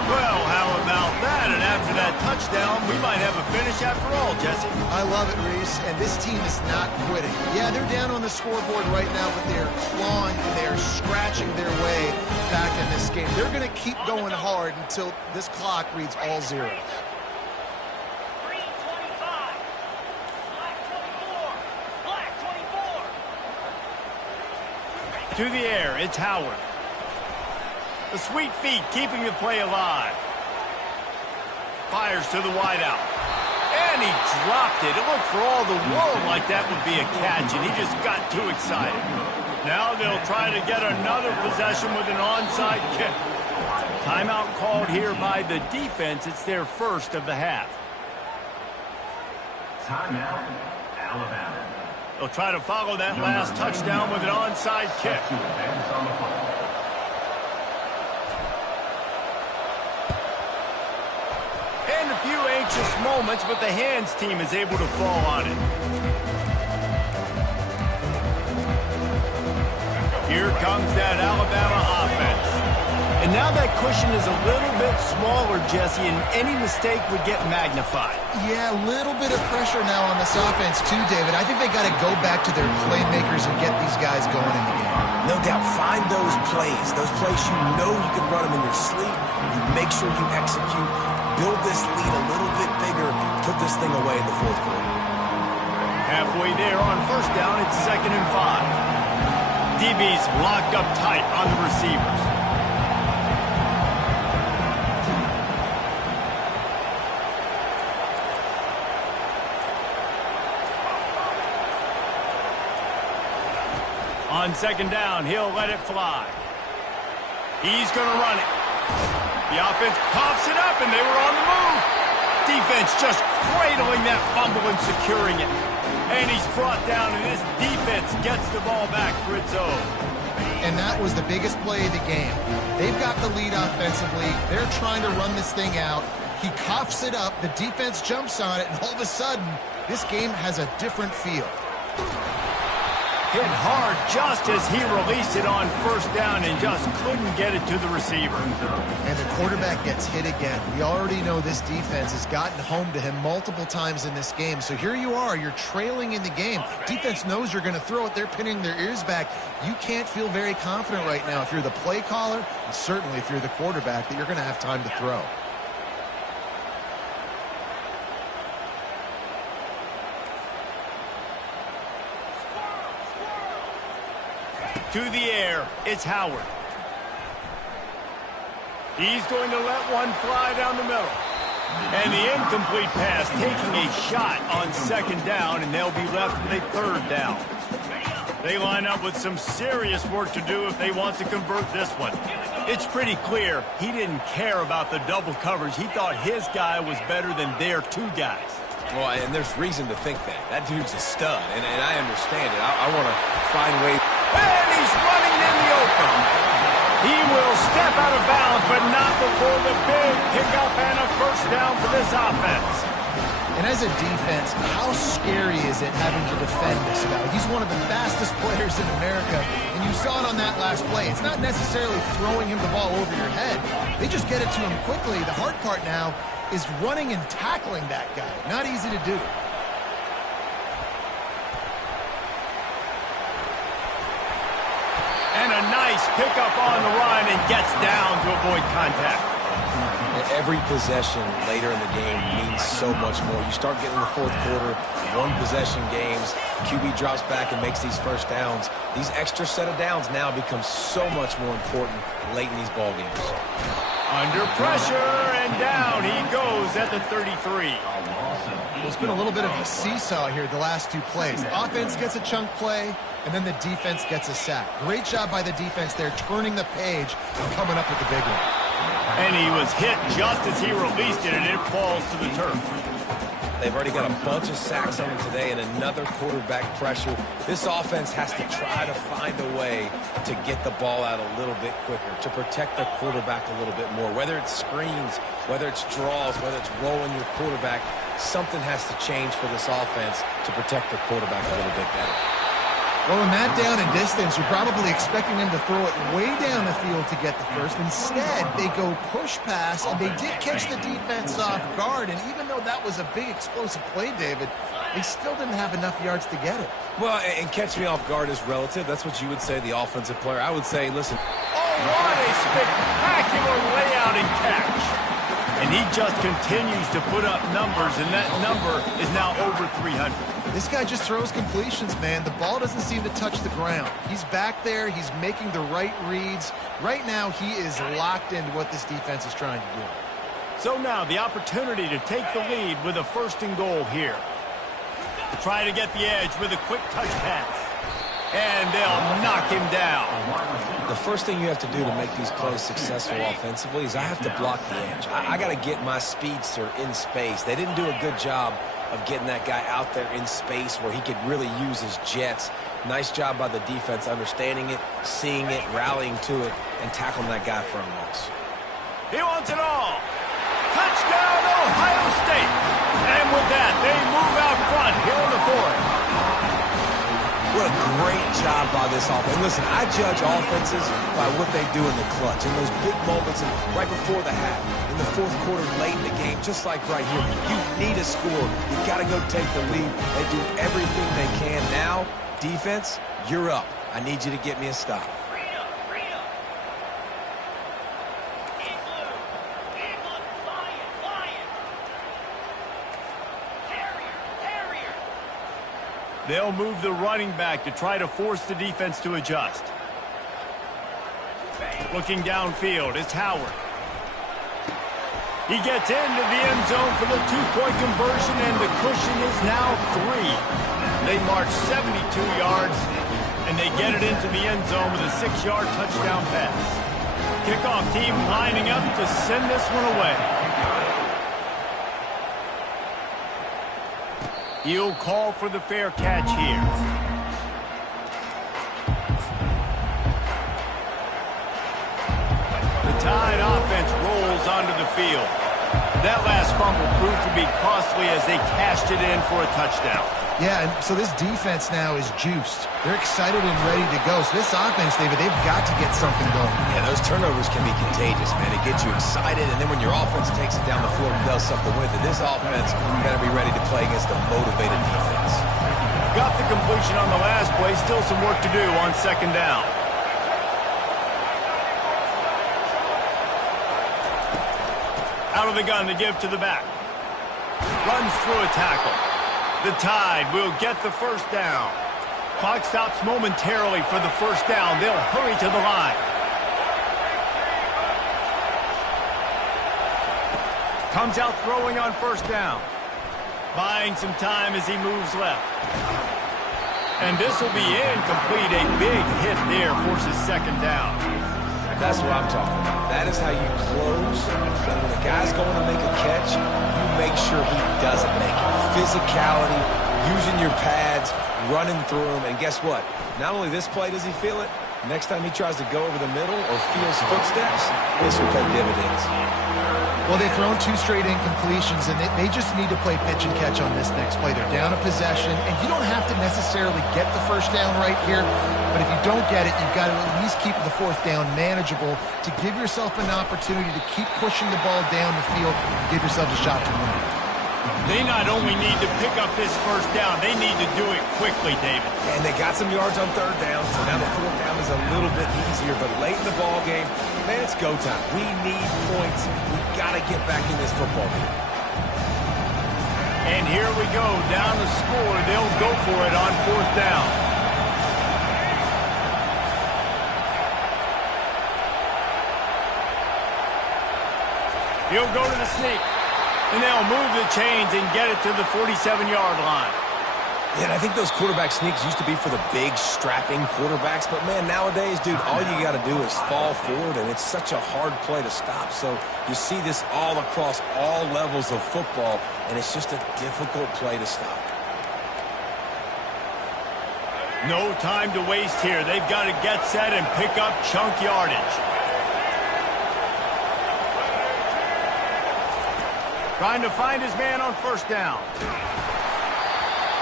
Well, how about that? And after that touchdown, we might have a finish after all, Jesse. I love it, Reese, and this team is not quitting. Yeah, they're down on the scoreboard right now, but they're clawing and they're scratching their way back in this game. They're going to keep going hard until this clock reads all zeros. To the air, it's Howard. The sweet feet keeping the play alive. Fires to the wideout. And he dropped it. It looked for all the world like that would be a catch, and he just got too excited. Now they'll try to get another possession with an onside kick. Timeout called here by the defense. It's their first of the half. Timeout, Alabama. They'll try to follow that last touchdown with an onside kick. To advance on the ball. And a few anxious moments, but the hands team is able to fall on it. Here comes that Alabama offense. And now that cushion is a little bit smaller, Jesse, and any mistake would get magnified. Yeah, a little bit of pressure now on this offense too, David. I think they got to go back to their playmakers and get these guys going in the game. No doubt, find those plays you know you can run them in your sleep. You make sure you execute, build this lead a little bit bigger, put this thing away in the 4th quarter. Halfway there on 1st down, it's 2nd and 5. DB's locked up tight on the receivers. On 2nd down, he'll let it fly. He's going to run it. The offense pops it up, and they were on the move. Defense just cradling that fumble and securing it. And he's brought down, and this defense gets the ball back for its own. And that was the biggest play of the game. They've got the lead offensively. They're trying to run this thing out. He coughs it up. The defense jumps on it, and all of a sudden, this game has a different feel. Hit hard just as he released it on first down and just couldn't get it to the receiver. And the quarterback gets hit again. We already know this defense has gotten home to him multiple times in this game. So here you are. You're trailing in the game. Defense knows you're going to throw it. They're pinning their ears back. You can't feel very confident right now if you're the play caller, and certainly if you're the quarterback, that you're going to have time to throw. To the air, it's Howard. He's going to let one fly down the middle. And the incomplete pass taking a shot on second down, and they'll be left with a third down. They line up with some serious work to do if they want to convert this one. It's pretty clear he didn't care about the double coverage. He thought his guy was better than their two guys. Well, and there's reason to think that. That dude's a stud, and I understand it. I want to find ways. And he's running in the open. He will step out of bounds, but not before the big pickup and a first down for this offense. And as a defense, how scary is it having to defend this guy? He's one of the fastest players in America, and you saw it on that last play. It's not necessarily throwing him the ball over your head. They just get it to him quickly. The hard part now is running and tackling that guy. Not easy to do. And a nice pickup on the run and gets down to avoid contact. Every possession later in the game means so much more. You start getting the fourth quarter, one-possession games, QB drops back and makes these first downs. These extra set of downs now become so much more important late in these ball games. Under pressure, and down he goes at the 33. There's been a little bit of a seesaw here the last two plays. The offense gets a chunk play, and then the defense gets a sack. Great job by the defense there, turning the page and coming up with the big one. And he was hit just as he released it, and it falls to the turf. They've already got a bunch of sacks on them today and another quarterback pressure. This offense has to try to find a way to get the ball out a little bit quicker, to protect the quarterback a little bit more. Whether it's screens, whether it's draws, whether it's rolling your quarterback, something has to change for this offense to protect the quarterback a little bit better. Well, in that down and distance, you're probably expecting them to throw it way down the field to get the first. Instead, they go push pass, and they did catch the defense off guard. And even though that was a big explosive play, David, they still didn't have enough yards to get it. Well, and catch me off guard is relative. That's what you would say, the offensive player. I would say, listen. Oh, what a spectacular layout and catch. And he just continues to put up numbers, and that number is now over 300. This guy just throws completions, man. The ball doesn't seem to touch the ground. He's back there. He's making the right reads. Right now, he is locked into what this defense is trying to do. So now the opportunity to take the lead with a first and goal here. Try to get the edge with a quick touch pass. And they'll knock him down. The first thing you have to do to make these plays successful offensively is I have to block the edge. I got to get my speedster in space. They didn't do a good job of getting that guy out there in space where he could really use his jets. Nice job by the defense understanding it, seeing it, rallying to it, and tackling that guy for a loss. He wants it all. Touchdown, Ohio State. And with that, they move out front here in the fourth. What a great job by this offense. And listen, I judge offenses by what they do in the clutch, in those big moments and right before the half, in the fourth quarter, late in the game, just like right here. You need a score. You got to go take the lead. They do everything they can. Now, defense, you're up. I need you to get me a stop. They'll move the running back to try to force the defense to adjust. Looking downfield, it's Howard. He gets into the end zone for the two-point conversion, and the cushion is now 3. They march 72 yards, and they get it into the end zone with a 6-yard touchdown pass. Kickoff team lining up to send this one away. He'll call for the fair catch here. Tide offense rolls onto the field. That last fumble proved to be costly as they cashed it in for a touchdown. Yeah, and so this defense now is juiced. They're excited and ready to go. So this offense, David, they've got to get something going. Yeah, those turnovers can be contagious, man. It gets you excited, and then when your offense takes it down the field and does something with it, this offense got to be ready to play against a motivated defense. Got the completion on the last play. Still some work to do on second down. Out of the gun to give to the back. Runs through a tackle. The Tide will get the first down. Clock stops momentarily for the first down. They'll hurry to the line. Comes out throwing on first down. Buying some time as he moves left. And this will be incomplete. A big hit there forces second down. That's what I'm talking about. That is how you close. And when a guy's going to make a catch, you make sure he doesn't make it. Physicality, using your pads, running through them. And guess what? Not only this play does he feel it, next time he tries to go over the middle or feels footsteps, this will pay dividends. Well, they've thrown 2 straight incompletions, and they just need to play pitch and catch on this next play. They're down a possession, and you don't have to necessarily get the first down right here, but if you don't get it, you've got to at least keep the fourth down manageable to give yourself an opportunity to keep pushing the ball down the field and give yourself a shot to win. They not only need to pick up this first down, they need to do it quickly, David. And they got some yards on third down, so now the fourth down is a little bit easier. But late in the ball game, man, it's go time. We need points. We got to get back in this football game. And here we go, down the score. They'll go for it on fourth down. He'll go to the sneak. And they'll move the chains and get it to the 47-yard line. And I think those quarterback sneaks used to be for the big, strapping quarterbacks. But, man, nowadays, dude, all you got to do is fall forward, and it's such a hard play to stop. So you see this all across all levels of football, and it's just a difficult play to stop. No time to waste here. They've got to get set and pick up chunk yardage. Trying to find his man on first down.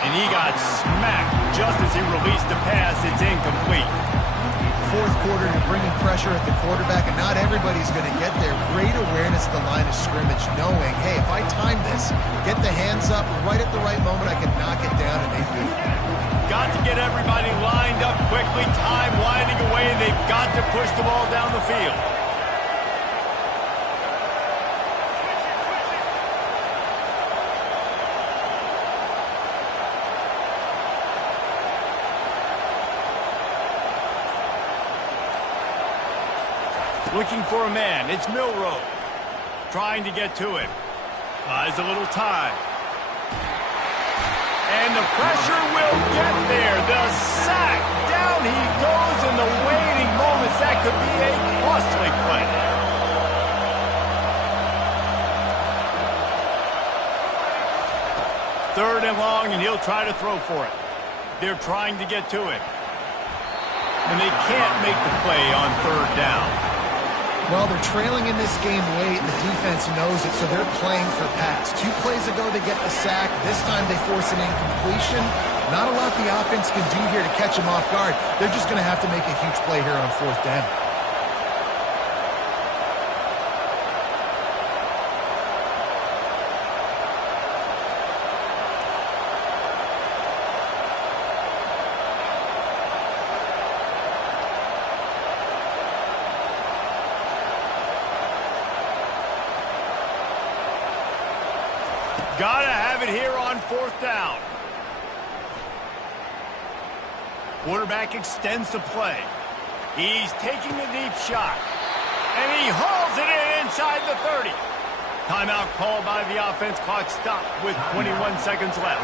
And he got smacked just as he released the pass. It's incomplete. Fourth quarter, you're bringing pressure at the quarterback, and not everybody's going to get there. Great awareness of the line of scrimmage, knowing, hey, if I time this, get the hands up right at the right moment, I can knock it down, and they do. Got to get everybody lined up quickly. Time winding away, and they've got to push the ball down the field. Looking for a man. It's Milrow. Trying to get to it. Buys a little time. And the pressure will get there. The sack. Down he goes in the waiting moments. That could be a costly play. Third and long, and he'll try to throw for it. They're trying to get to it. And they can't make the play on third down. Well, they're trailing in this game late, and the defense knows it, so they're playing for pass. 2 plays ago, they get the sack. This time, they force an incompletion. Not a lot the offense can do here to catch them off guard. They're just going to have to make a huge play here on fourth down. Gotta have it here on fourth down. Quarterback extends the play. He's taking a deep shot. And he hauls it in inside the 30. Timeout called by the offense. Clock stopped with 21 seconds left.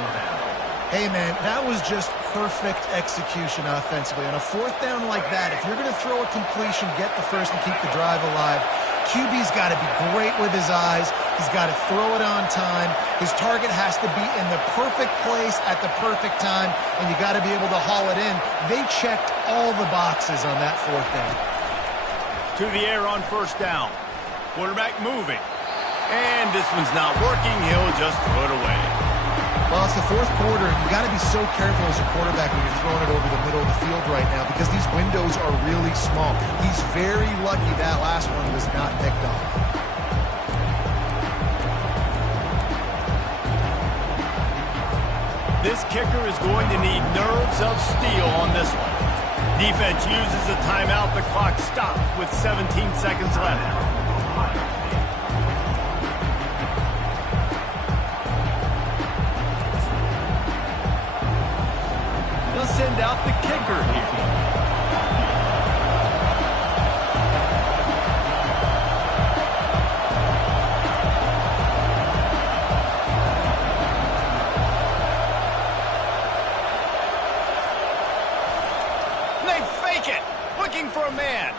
Hey, man, that was just perfect execution offensively. On a fourth down like that, if you're going to throw a completion, get the first and keep the drive alive, QB's got to be great with his eyes. He's got to throw it on time. His target has to be in the perfect place at the perfect time, and you got to be able to haul it in. They checked all the boxes on that fourth down. through the air on first down. Quarterback moving. And this one's not working. He'll just throw it away. Well, it's the fourth quarter, and you've got to be so careful as a quarterback when you're throwing it over the middle of the field right now because these windows are really small. He's very lucky that last one was not picked off. This kicker is going to need nerves of steel on this one. Defense uses a timeout. The clock stops with 17 seconds left. They'll send out the kicker here. They fake it, looking for a man.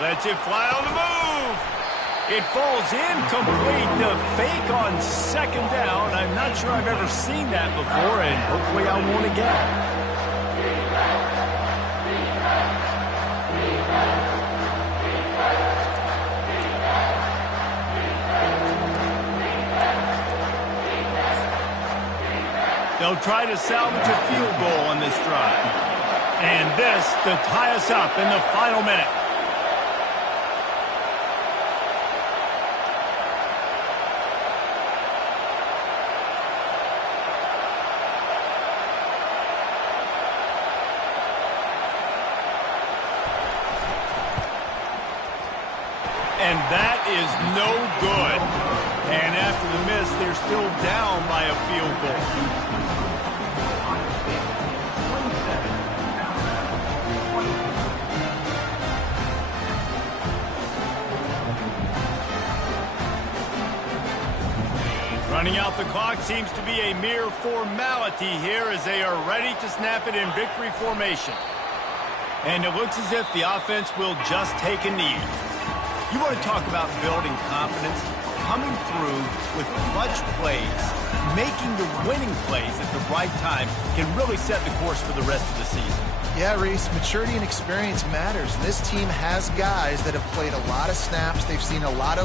Lets it fly on the move. It falls incomplete. The fake on second down. I'm not sure I've ever seen that before, and hopefully I won't again. They'll try to salvage a field goal on this drive. And this to tie us up in the final minute. And that is no good. And after the miss, they're still down by a field goal. Running out the clock seems to be a mere formality here as they are ready to snap it in victory formation. And it looks as if the offense will just take a knee. You want to talk about building confidence? Coming through with clutch plays, making the winning plays at the right time can really set the course for the rest of the season. Yeah, Reese, maturity and experience matters. This team has guys that have played a lot of snaps. They've seen a lot of